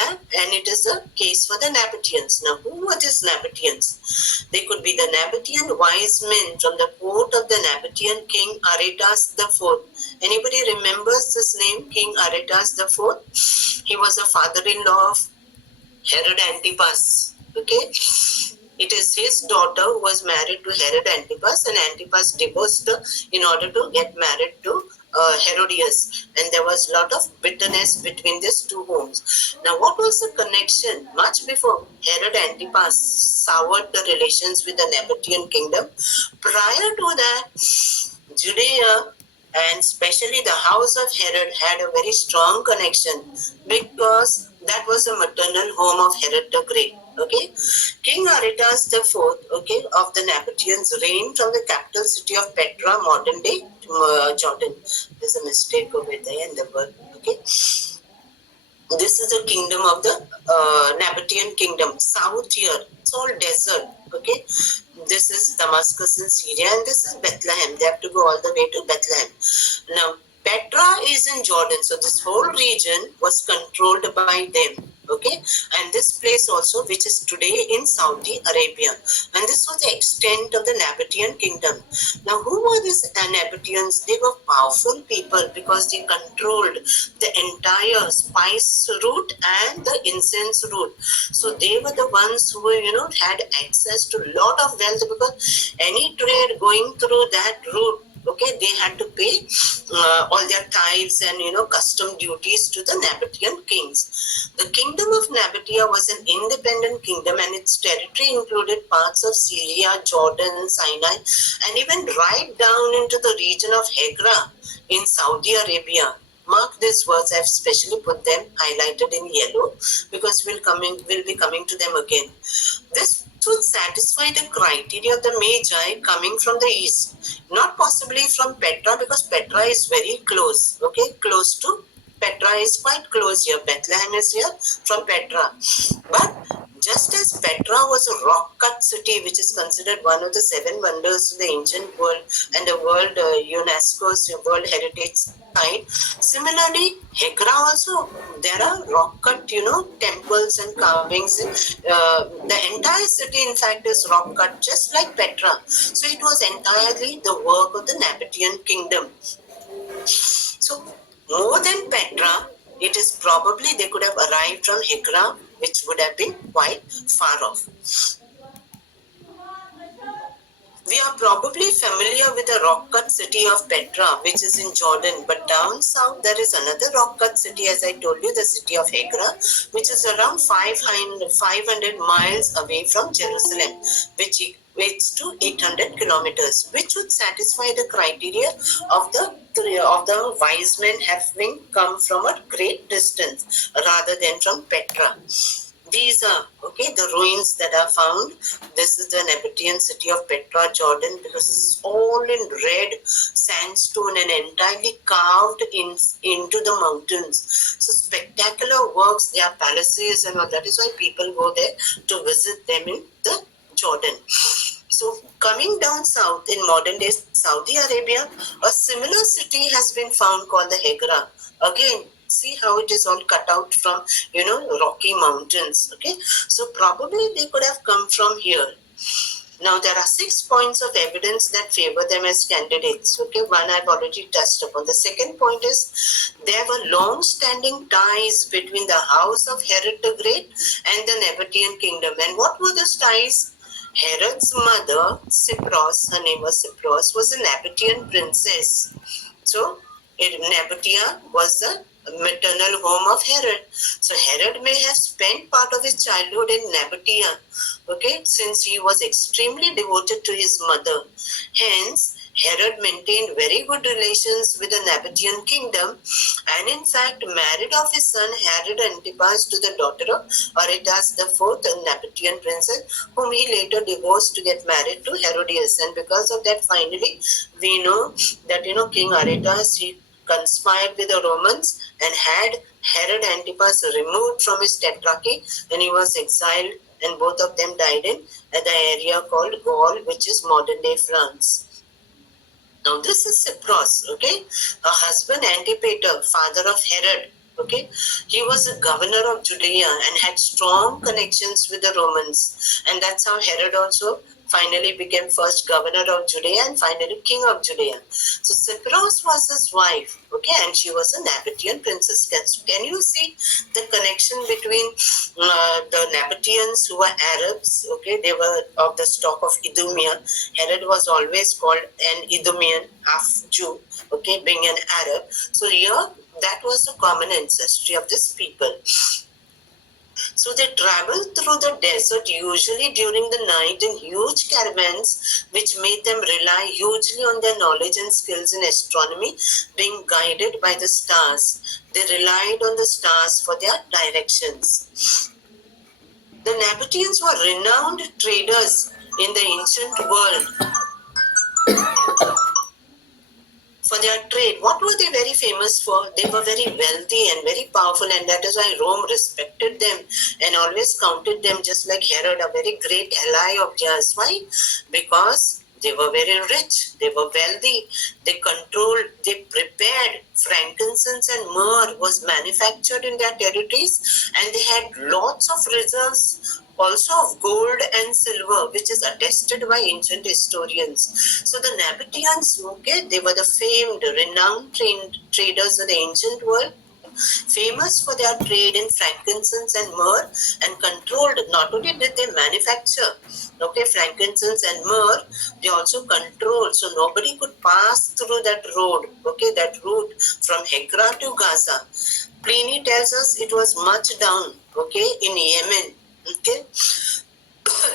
And it is a case for the Nabateans. Now, who were these Nabateans? They could be the Nabatean wise men from the court of the Nabatean king Aretas IV. Anybody remembers this name, King Aretas IV? He was a father-in-law of Herod Antipas. Okay, it is his daughter who was married to Herod Antipas, and Antipas divorced her in order to get married to Herodias, and there was a lot of bitterness between these two homes. Now, what was the connection? Much before Herod Antipas soured the relations with the Nabatean kingdom, prior to that, Judea and especially the house of Herod had a very strong connection because that was the maternal home of Herod the Great. Okay, King Aretas IV, okay, of the Nabateans reigned from the capital city of Petra, modern day Jordan. There's a mistake over there in the word. Okay, this is the kingdom of the Nabatean kingdom. South here, it's all desert. Okay, this is Damascus in Syria, and this is Bethlehem. They have to go all the way to Bethlehem. Now, Petra is in Jordan, so this whole region was controlled by them. Okay, and this place also, which is today in Saudi Arabia, and this was the extent of the Nabatean kingdom. Now, who were these Nabateans? They were powerful people because they controlled the entire spice route and the incense route. So they were the ones who had access to a lot of wealth, because any trade going through that route, okay, they had to pay all their tithes and custom duties to the Nabatean kings. The kingdom of Nabatea was an independent kingdom, and its territory included parts of Syria, Jordan, Sinai, and even right down into the region of Hegra in Saudi Arabia. Mark these words, I've specially put them highlighted in yellow because we'll be coming to them again. This would satisfy the criteria of the Magi coming from the east, not possibly from Petra, because Petra is very close, okay, close to Petra is quite close here. Bethlehem is here from Petra. But just as Petra was a rock-cut city, which is considered one of the 7 wonders of the ancient world and the world UNESCO's World Heritage Site, similarly, Hegra also, there are rock-cut, temples and carvings. The entire city, in fact, is rock-cut, just like Petra. So it was entirely the work of the Nabatean kingdom. So more than Petra, it is probably they could have arrived from Hegra, which would have been quite far off. We are probably familiar with the rock-cut city of Petra, which is in Jordan, but down south there is another rock-cut city, as I told you, the city of Hegra, which is around 500 miles away from Jerusalem, which equates to 800 kilometers, which would satisfy the criteria of the wise men having come from a great distance rather than from Petra. These are, okay, the ruins that are found. This is the Nabatean city of Petra, Jordan, because it's all in red sandstone and entirely carved into the mountains. So spectacular works, their palaces and all. That is why people go there to visit them in the Jordan. So coming down south in modern day Saudi Arabia, a similar city has been found called the Hegra. Again, see how it is all cut out from, rocky mountains. Okay, so probably they could have come from here. Now there are 6 points of evidence that favor them as candidates. Okay, one I've already touched upon. The second point is there were long-standing ties between the house of Herod the Great and the Nabatean kingdom. And what were those ties? Herod's mother, Cypros, her name was Cypros, was a Nabatean princess. So Nabatea was the maternal home of Herod. So Herod may have spent part of his childhood in Nabatea, okay, since he was extremely devoted to his mother. Hence, Herod maintained very good relations with the Nabatean kingdom, and in fact married off his son Herod Antipas to the daughter of Aretas IV, a Nabatean princess, whom he later divorced to get married to Herodias. And because of that, finally, we know that, King Aretas, he conspired with the Romans and had Herod Antipas removed from his tetrarchy, and he was exiled, and both of them died in the area called Gaul, which is modern day France. Now this is Cypros, okay, a husband Antipater, father of Herod. Okay, he was a governor of Judea and had strong connections with the Romans, and that's how Herod also finally became first governor of Judea and finally king of Judea. So Cypros was his wife, okay, and she was a Nabatean princess. Can you see the connection between the Nabateans, who were Arabs, okay, they were of the stock of Idumea. Herod was always called an Idumean, half Jew, okay, being an Arab. So here, that was the common ancestry of these people. So they traveled through the desert, usually during the night, in huge caravans, which made them rely hugely on their knowledge and skills in astronomy, being guided by the stars. They relied on the stars for their directions. The Nabateans were renowned traders in the ancient world for their trade. What were they very famous for? They were very wealthy and very powerful, and that is why Rome respected them and always counted them, just like Herod, a very great ally of theirs. Why? Because They were very rich, they were wealthy, they controlled, they prepared. Frankincense and myrrh was manufactured in their territories, and they had lots of reserves also of gold and silver, which is attested by ancient historians. So the Nabateans, okay, they were the famed, renowned traders of the ancient world, famous for their trade in frankincense and myrrh, and controlled. Not only did they manufacture, okay, frankincense and myrrh, they also controlled, so nobody could pass through that road, okay, that route from Hegra to Gaza. Pliny tells us it was much down, okay, in Yemen, okay.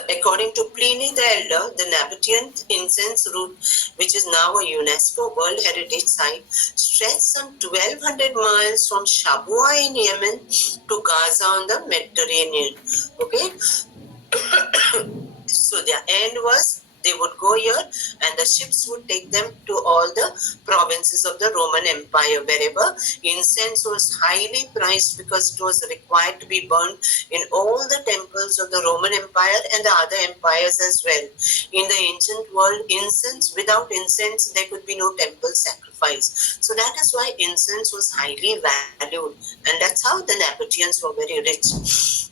According to Pliny the Elder, the Nabatean incense route, which is now a UNESCO World Heritage Site, stretched some 1200 miles from Shabwa in Yemen to Gaza on the Mediterranean. Okay, so their end was they would go here and the ships would take them to all the provinces of the Roman Empire, wherever incense was highly prized because it was required to be burned in all the temples of the Roman Empire and the other empires as well. In the ancient world, without incense, there could be no temple sacrifice. So that is why incense was highly valued, and that's how the Nabateans were very rich.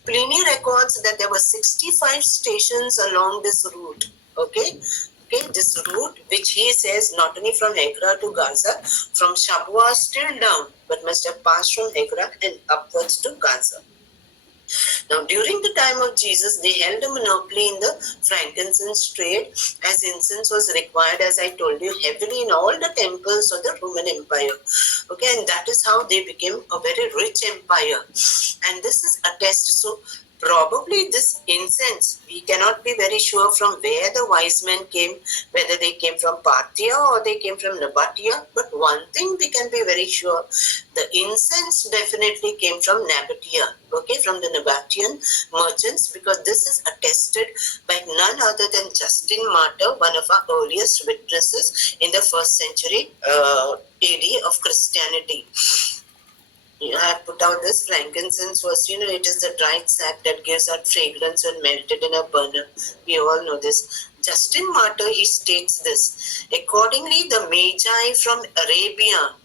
Pliny records that there were 65 stations along this route. Okay, this route, which he says not only from Hegra to Gaza, from Shabwa still down, but must have passed from Hegra and upwards to Gaza. Now, during the time of Jesus, they held a monopoly in the frankincense trade, as incense was required, as I told you, heavily in all the temples of the Roman Empire. Okay, and that is how they became a very rich empire. And this is attested. So, probably this incense, we cannot be very sure from where the wise men came, whether they came from Parthia or they came from Nabatea. But one thing we can be very sure, the incense definitely came from Nabatea, okay, from the Nabatean merchants, because this is attested by none other than Justin Martyr, one of our earliest witnesses in the first century AD of Christianity. I have put out this frankincense was, it is the dried sap that gives out fragrance when melted in a burner. We all know this. Justin Martyr, he states this. Accordingly, the Magi from Arabia.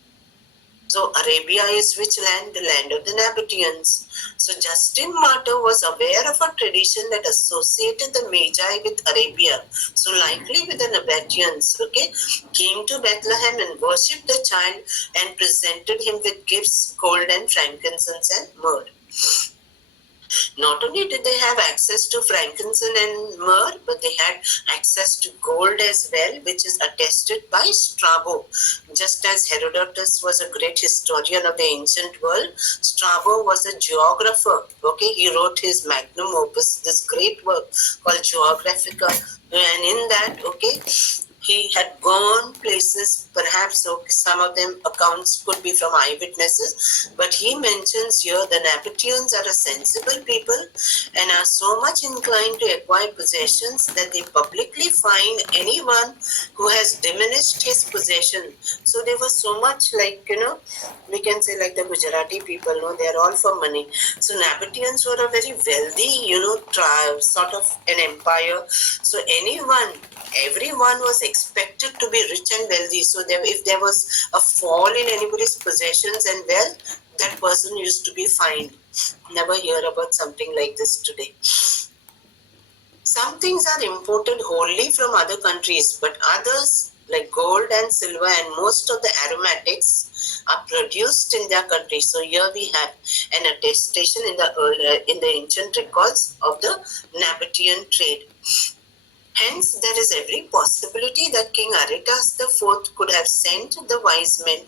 So Arabia is which land? The land of the Nabateans. So Justin Martyr was aware of a tradition that associated the Magi with Arabia. So likely with the Nabateans, okay, came to Bethlehem and worshipped the child and presented him with gifts, gold and frankincense and myrrh. Not only did they have access to frankincense and myrrh, but they had access to gold as well, which is attested by Strabo. Just as Herodotus was a great historian of the ancient world, Strabo was a geographer. Okay, he wrote his magnum opus, this great work called Geographica, and in that, okay, he had gone places, perhaps some of them accounts could be from eyewitnesses, but he mentions here the Nabateans are a sensible people and are so much inclined to acquire possessions that they publicly fine anyone who has diminished his possession. So they were so much like, we can say like the Gujarati people, they are all for money. So Nabateans were a very wealthy, sort of an empire. So everyone was expected to be rich and wealthy. So if there was a fall in anybody's possessions and wealth, that person used to be fined. Never hear about something like this today. Some things are imported wholly from other countries, but others like gold and silver and most of the aromatics are produced in their country. So here we have an attestation in the ancient records of the Nabatean trade. Hence, there is every possibility that King Aretas IV could have sent the wise men,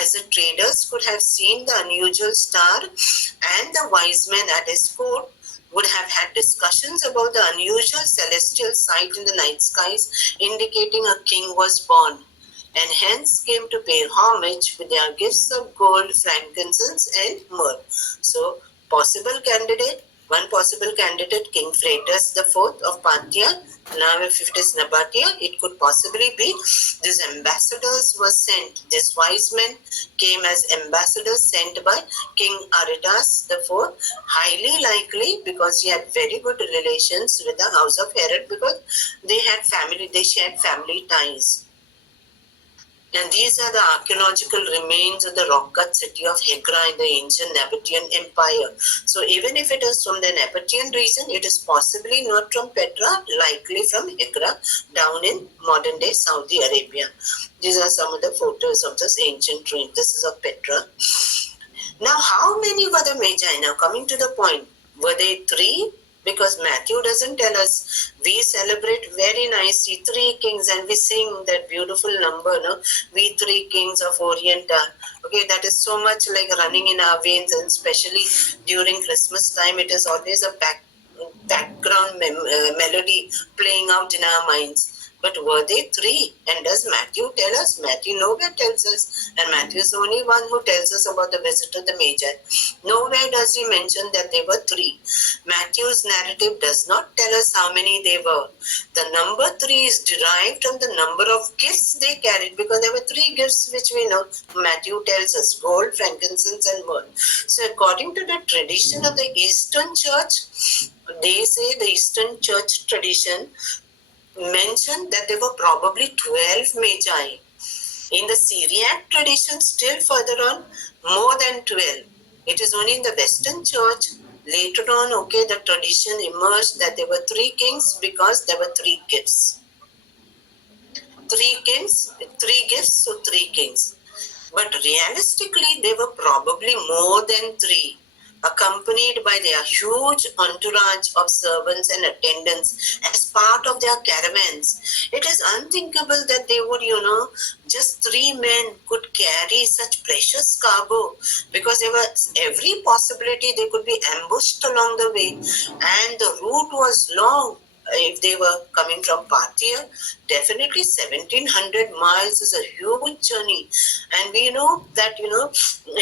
as the traders could have seen the unusual star, and the wise men at his court would have had discussions about the unusual celestial sight in the night skies, indicating a king was born, and hence came to pay homage with their gifts of gold, frankincense, and myrrh. So, possible candidate, One possible candidate, King Phraates IV of Parthia. Now, if it is Nabatea, it could possibly be these ambassadors were sent. These wise men came as ambassadors sent by King Aretas IV. Highly likely because he had very good relations with the house of Herod because they shared family ties. And these are the archaeological remains of the rock-cut city of Hegra in the ancient Nabatean Empire. So even if it is from the Nabatean region, it is possibly not from Petra, likely from Hegra down in modern-day Saudi Arabia. These are some of the photos of this ancient ruin. This is of Petra. Now, how many were the Magi? Now, coming to the point, were they 3? Because Matthew doesn't tell us. We celebrate very nicely 3 kings and we sing that beautiful number, no? We 3 kings of Orient are. Okay, that is so much like running in our veins, and especially during Christmas time, it is always a background melody playing out in our minds. But were they 3? And does Matthew tell us? Matthew nowhere tells us. And Matthew is the only one who tells us about the visit of the Magi. Nowhere does he mention that they were 3. Matthew's narrative does not tell us how many they were. The number 3 is derived from the number of gifts they carried, because there were 3 gifts which we know. Matthew tells us: gold, frankincense, and myrrh. So according to the tradition of the Eastern Church, they say the Eastern Church tradition mentioned that there were probably 12 Magi. In the Syriac tradition, still further on, more than 12. It is only in the Western Church, later on, okay, the tradition emerged that there were 3 kings because there were 3 gifts. 3 kings, 3 gifts, so 3 kings. But realistically, they were probably more than 3, accompanied by their huge entourage of servants and attendants as part of their caravans. It is unthinkable that they would, just 3 men could carry such precious cargo, because there was every possibility they could be ambushed along the way, and the route was long. If they were coming from Parthia, definitely 1700 miles is a huge journey. And we know that, in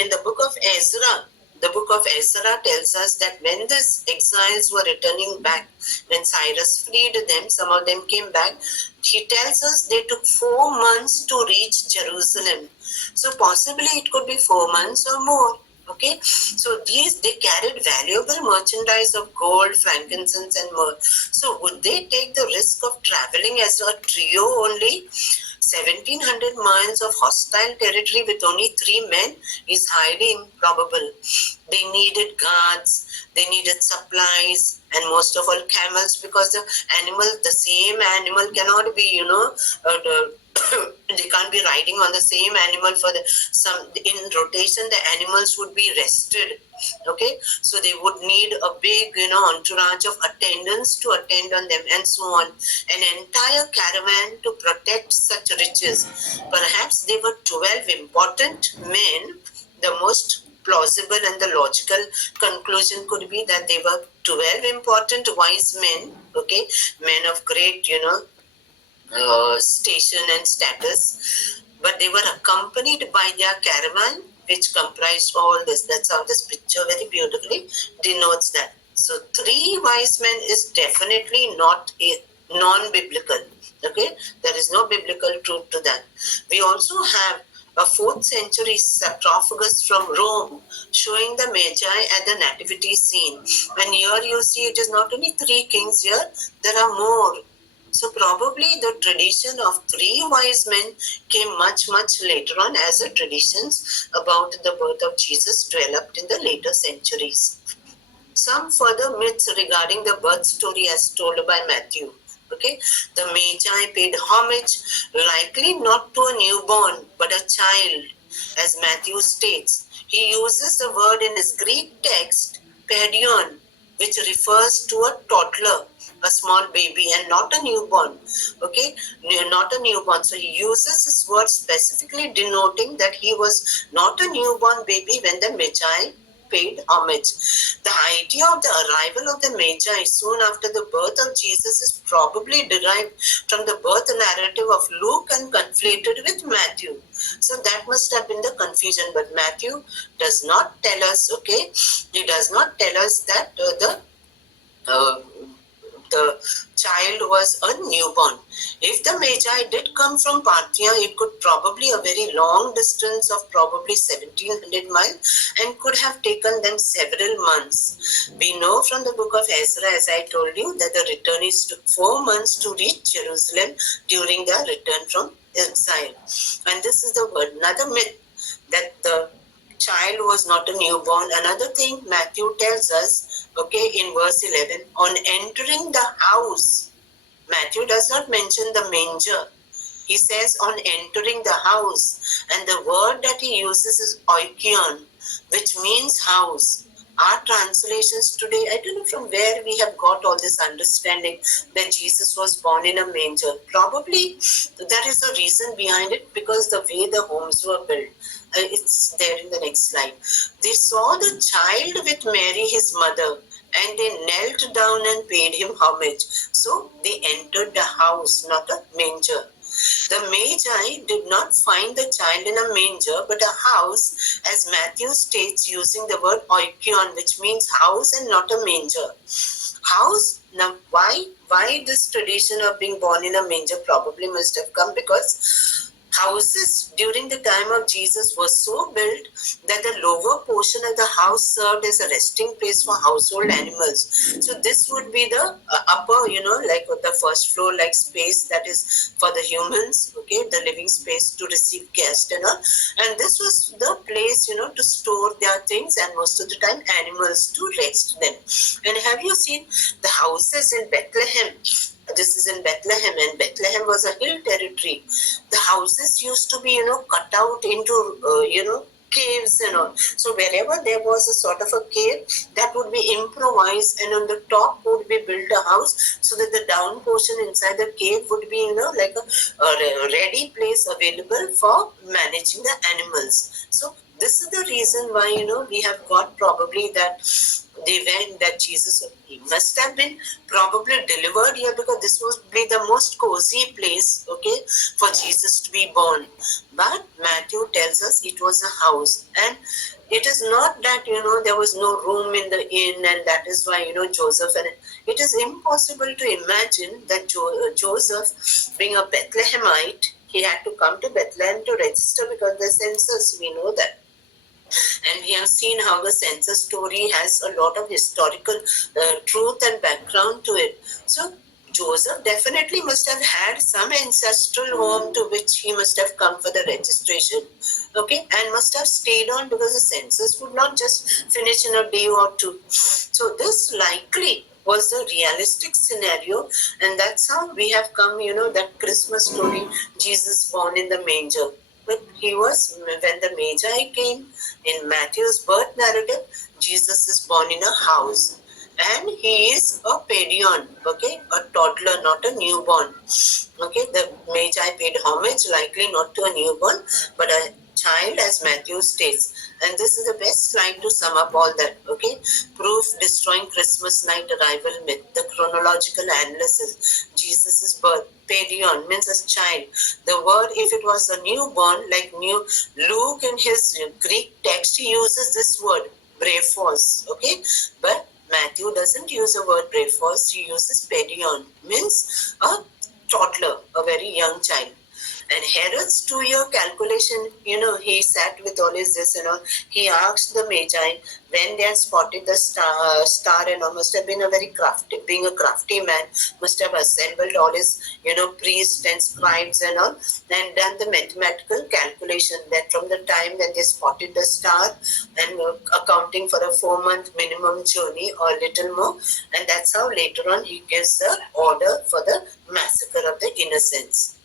the book of Ezra, the book of Ezra tells us that when these exiles were returning back, when Cyrus freed them, some of them came back, he tells us they took 4 months to reach Jerusalem. So possibly it could be 4 months or more. Okay, so they carried valuable merchandise of gold, frankincense, and myrrh. So would they take the risk of traveling as a trio only? 1700 miles of hostile territory with only 3 men is highly improbable. They needed guards, they needed supplies, and most of all camels, because the same animal cannot be, they can't be riding on the same animal in rotation. The animals would be rested. Okay, so they would need a big, entourage of attendants to attend on them, and so on. An entire caravan to protect such riches. Perhaps they were 12 important men. The most plausible and the logical conclusion could be that they were 12 important wise men, okay, men of great, station and status, but they were accompanied by their caravan, which comprised all this. That's how this picture very beautifully denotes that. So 3 wise men is definitely not non-biblical. Okay, there is no biblical truth to that. We also have a 4th century sarcophagus from Rome showing the Magi at the nativity scene. And here you see it is not only 3 kings here, there are more. So probably the tradition of 3 wise men came much, much later on, as the traditions about the birth of Jesus developed in the later centuries. Some further myths regarding the birth story as told by Matthew. Okay, the Magi paid homage, likely not to a newborn, but a child, as Matthew states. He uses the word in his Greek text, paidion, which refers to a toddler, a small baby, and not a newborn. Okay, not a newborn. So he uses this word specifically denoting that he was not a newborn baby when the Magi paid homage. The idea of the arrival of the Magi soon after the birth of Jesus is probably derived from the birth narrative of Luke and conflated with Matthew. So that must have been the confusion. But Matthew does not tell us, okay, he does not tell us that the uh, the child was a newborn. If the Magi did come from Parthia, it could probably a very long distance of probably 1700 miles and could have taken them several months. We know from the book of Ezra, as I told you, that the returnees took 4 months to reach Jerusalem during their return from exile. And this is the word, another myth, that the child was not a newborn. Another thing Matthew tells us, okay, in verse 11, on entering the house, Matthew does not mention the manger. He says on entering the house, and the word that he uses is oikion, which means house. Our translations today, I don't know from where we have got all this understanding that Jesus was born in a manger. Probably there is a reason behind it, because the way the homes were built. It's there in the next slide. They saw the child with Mary, his mother, and they knelt down and paid him homage. So they entered the house, not a manger. The Magi did not find the child in a manger, but a house, as Matthew states using the word oikion, which means house and not a manger. House, now why this tradition of being born in a manger probably must have come because houses during the time of Jesus were so built that the lower portion of the house served as a resting place for household animals. So this would be the upper, like the first floor, like space that is for the humans, okay, the living space to receive guests and all. And this was the place, to store their things, and most of the time animals to rest them. And have you seen the houses in Bethlehem? This is in Bethlehem, and Bethlehem was a hill territory. The houses used to be, cut out into, caves and all. So wherever there was a sort of a cave, that would be improvised, and on the top would be built a house, so that the down portion inside the cave would be, like a ready place available for managing the animals. So this is the reason why, we have got probably that the event that Jesus, he must have been probably delivered here, because this would be the most cozy place, okay, for Jesus to be born. But Matthew tells us it was a house, and it is not that, there was no room in the inn, and that is why, Joseph, and it is impossible to imagine that Joseph, being a Bethlehemite, he had to come to Bethlehem to register, because the census, we know that. And we have seen how the census story has a lot of historical truth and background to it. So Joseph definitely must have had some ancestral home to which he must have come for the registration, okay, and must have stayed on, because the census would not just finish in a day or two. So this likely was the realistic scenario, and that's how we have come, that Christmas story, Jesus born in the manger. But he was, when the Magi came in Matthew's birth narrative, Jesus is born in a house. And he is a pedion, okay, a toddler, not a newborn. Okay, the Magi paid homage, likely not to a newborn, but a child, as Matthew states. And this is the best slide to sum up all that, okay. Proof destroying Christmas night arrival myth, the chronological analysis, Jesus' birth, pedion means a child. The word, if it was a newborn, like new, Luke in his Greek text, he uses this word, brephos, okay. But Matthew doesn't use the word brephos, he uses pedion, means a toddler, a very young child. And Herod's 2-year calculation, he sat with all his this and all. He asked the Magi when they had spotted the star and all. Must have been a very crafty, being a crafty man, must have assembled all his, priests and scribes and all, and done the mathematical calculation that from the time when they spotted the star and accounting for a 4-month minimum journey or a little more, and that's how later on he gives the order for the massacre of the innocents.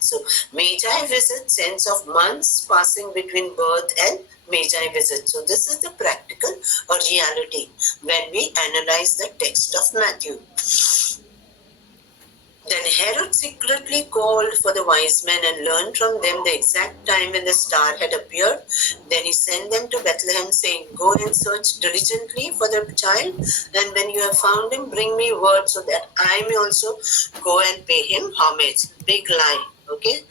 So Magi visit, sense of months passing between birth and Magi visit. So this is the practical or reality when we analyze the text of Matthew. Then Herod secretly called for the wise men and learned from them the exact time when the star had appeared. Then he sent them to Bethlehem, saying, "Go and search diligently for the child, and when you have found him, bring me word so that I may also go and pay him homage." Big lie. Okay,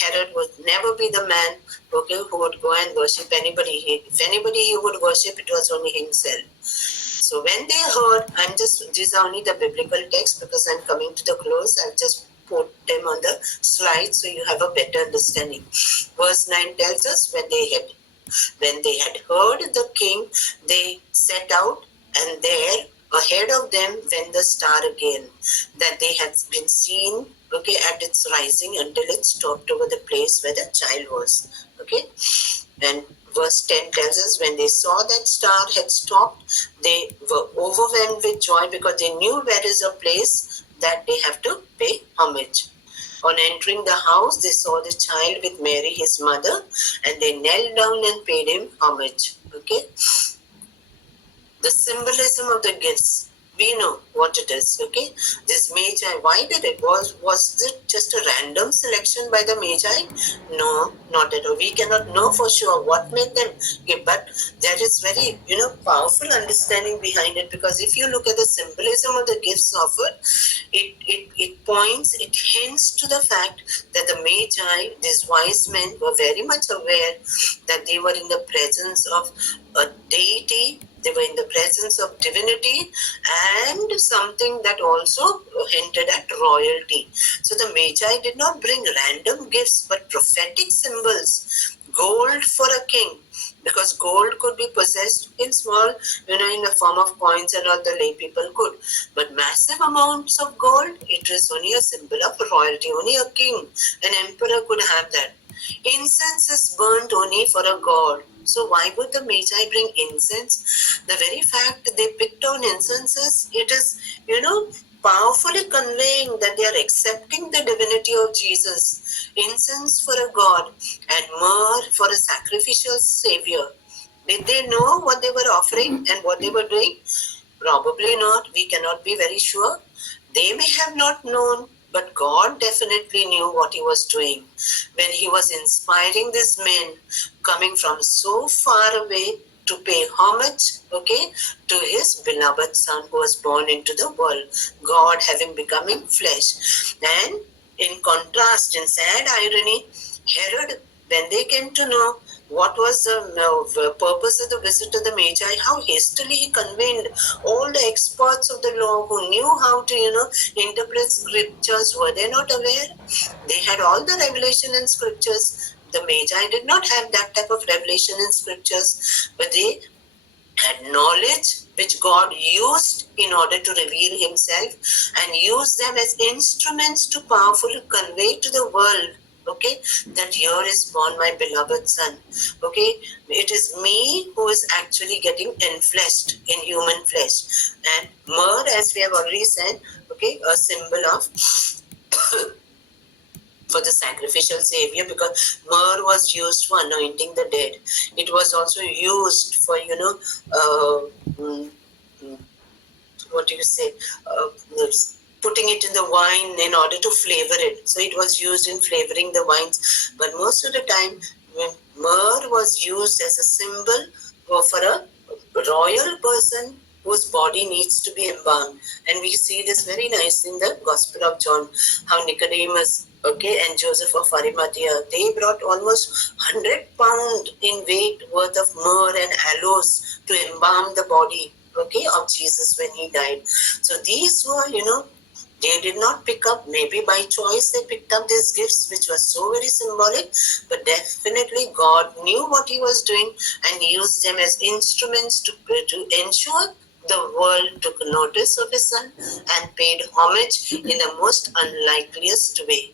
Herod would never be the man, okay, who would go and worship anybody. If anybody he would worship, it was only himself. So when they heard, these are only the biblical text because I'm coming to the close. I'll just put them on the slide so you have a better understanding. Verse 9 tells us when they had heard the king, they set out, and there ahead of them went the star again, that they had been seen, okay, at its rising until it stopped over the place where the child was. Okay. And verse 10 tells us when they saw that star had stopped, they were overwhelmed with joy because they knew where is a place that they have to pay homage. On entering the house, they saw the child with Mary, his mother, and they knelt down and paid him homage. Okay? The symbolism of the gifts, we know what it is. Okay, this Magi, why did it was it just a random selection by the Magi? No, not at all. We cannot know for sure what made them give, but there is very powerful understanding behind it, because if you look at the symbolism of the gifts offered, it points, it hints to the fact that the Magi, these wise men, were very much aware that they were in the presence of a deity. They were in the presence of divinity and something that also hinted at royalty. So the Magi did not bring random gifts but prophetic symbols. Gold for a king, because gold could be possessed in small, in the form of coins, and all the lay people could. But massive amounts of gold, it is only a symbol of royalty. Only a king, an emperor could have that. Incense is burnt only for a god. So why would the Magi bring incense? The very fact they picked on incenses, it is, powerfully conveying that they are accepting the divinity of Jesus. Incense for a god and myrrh for a sacrificial savior. Did they know what they were offering and what they were doing? Probably not. We cannot be very sure. They may have not known, but God definitely knew what he was doing when he was inspiring these men coming from so far away to pay homage, okay, to his beloved son who was born into the world, God having becoming flesh. And in contrast, in sad irony, Herod, when they came to know what was the purpose of the visit to the Magi, how hastily he convened all the experts of the law who knew how to, interpret scriptures. Were they not aware? They had all the revelation in scriptures. The Magi did not have that type of revelation in scriptures, but they had knowledge which God used in order to reveal himself, and used them as instruments to powerfully convey to the world, okay, that here is born my beloved son. Okay, it is me who is actually getting enfleshed in human flesh. And myrrh, as we have already said, okay, a symbol of for the sacrificial savior, because myrrh was used for anointing the dead. It was also used for what do you say, putting it in the wine in order to flavor it. So it was used in flavoring the wines. But most of the time, myrrh was used as a symbol for a royal person whose body needs to be embalmed. And we see this very nice in the Gospel of John, how Nicodemus, okay, and Joseph of Arimathea, they brought almost 100 pounds in weight worth of myrrh and aloes to embalm the body, okay, of Jesus when he died. So these were, they did not pick up, maybe by choice they picked up these gifts which were so very symbolic, but definitely God knew what he was doing and used them as instruments to ensure the world took notice of his son and paid homage in the most unlikeliest way.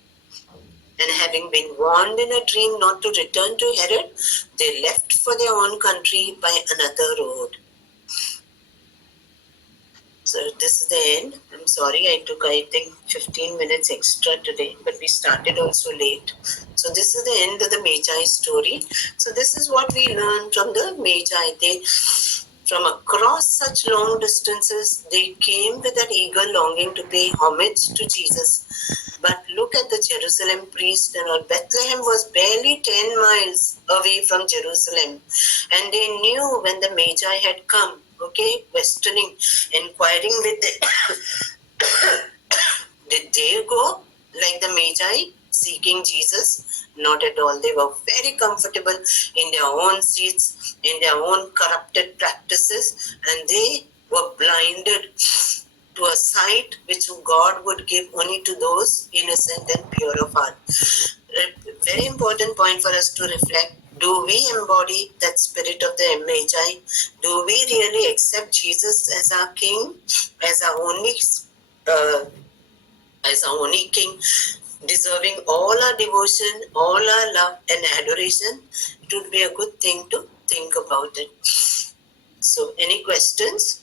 And having been warned in a dream not to return to Herod, they left for their own country by another road. So this is the end. I'm sorry I took, I think, 15 minutes extra today, but we started also late. So this is the end of the Magi story. So this is what we learned from the Magi. They, from across such long distances, they came with that eager longing to pay homage to Jesus. But look at the Jerusalem priest, and Bethlehem was barely 10 miles away from Jerusalem. And they knew when the Magi had come, okay, questioning, inquiring with the did they go like the Magi seeking Jesus? Not at all. They were very comfortable in their own seats, in their own corrupted practices, and they were blinded to a sight which God would give only to those innocent and pure of heart. Very important point for us to reflect. Do we embody that spirit of the Magi? Do we really accept Jesus as our King, as our uh, only King, deserving all our devotion, all our love and adoration? It would be a good thing to think about it. So, any questions?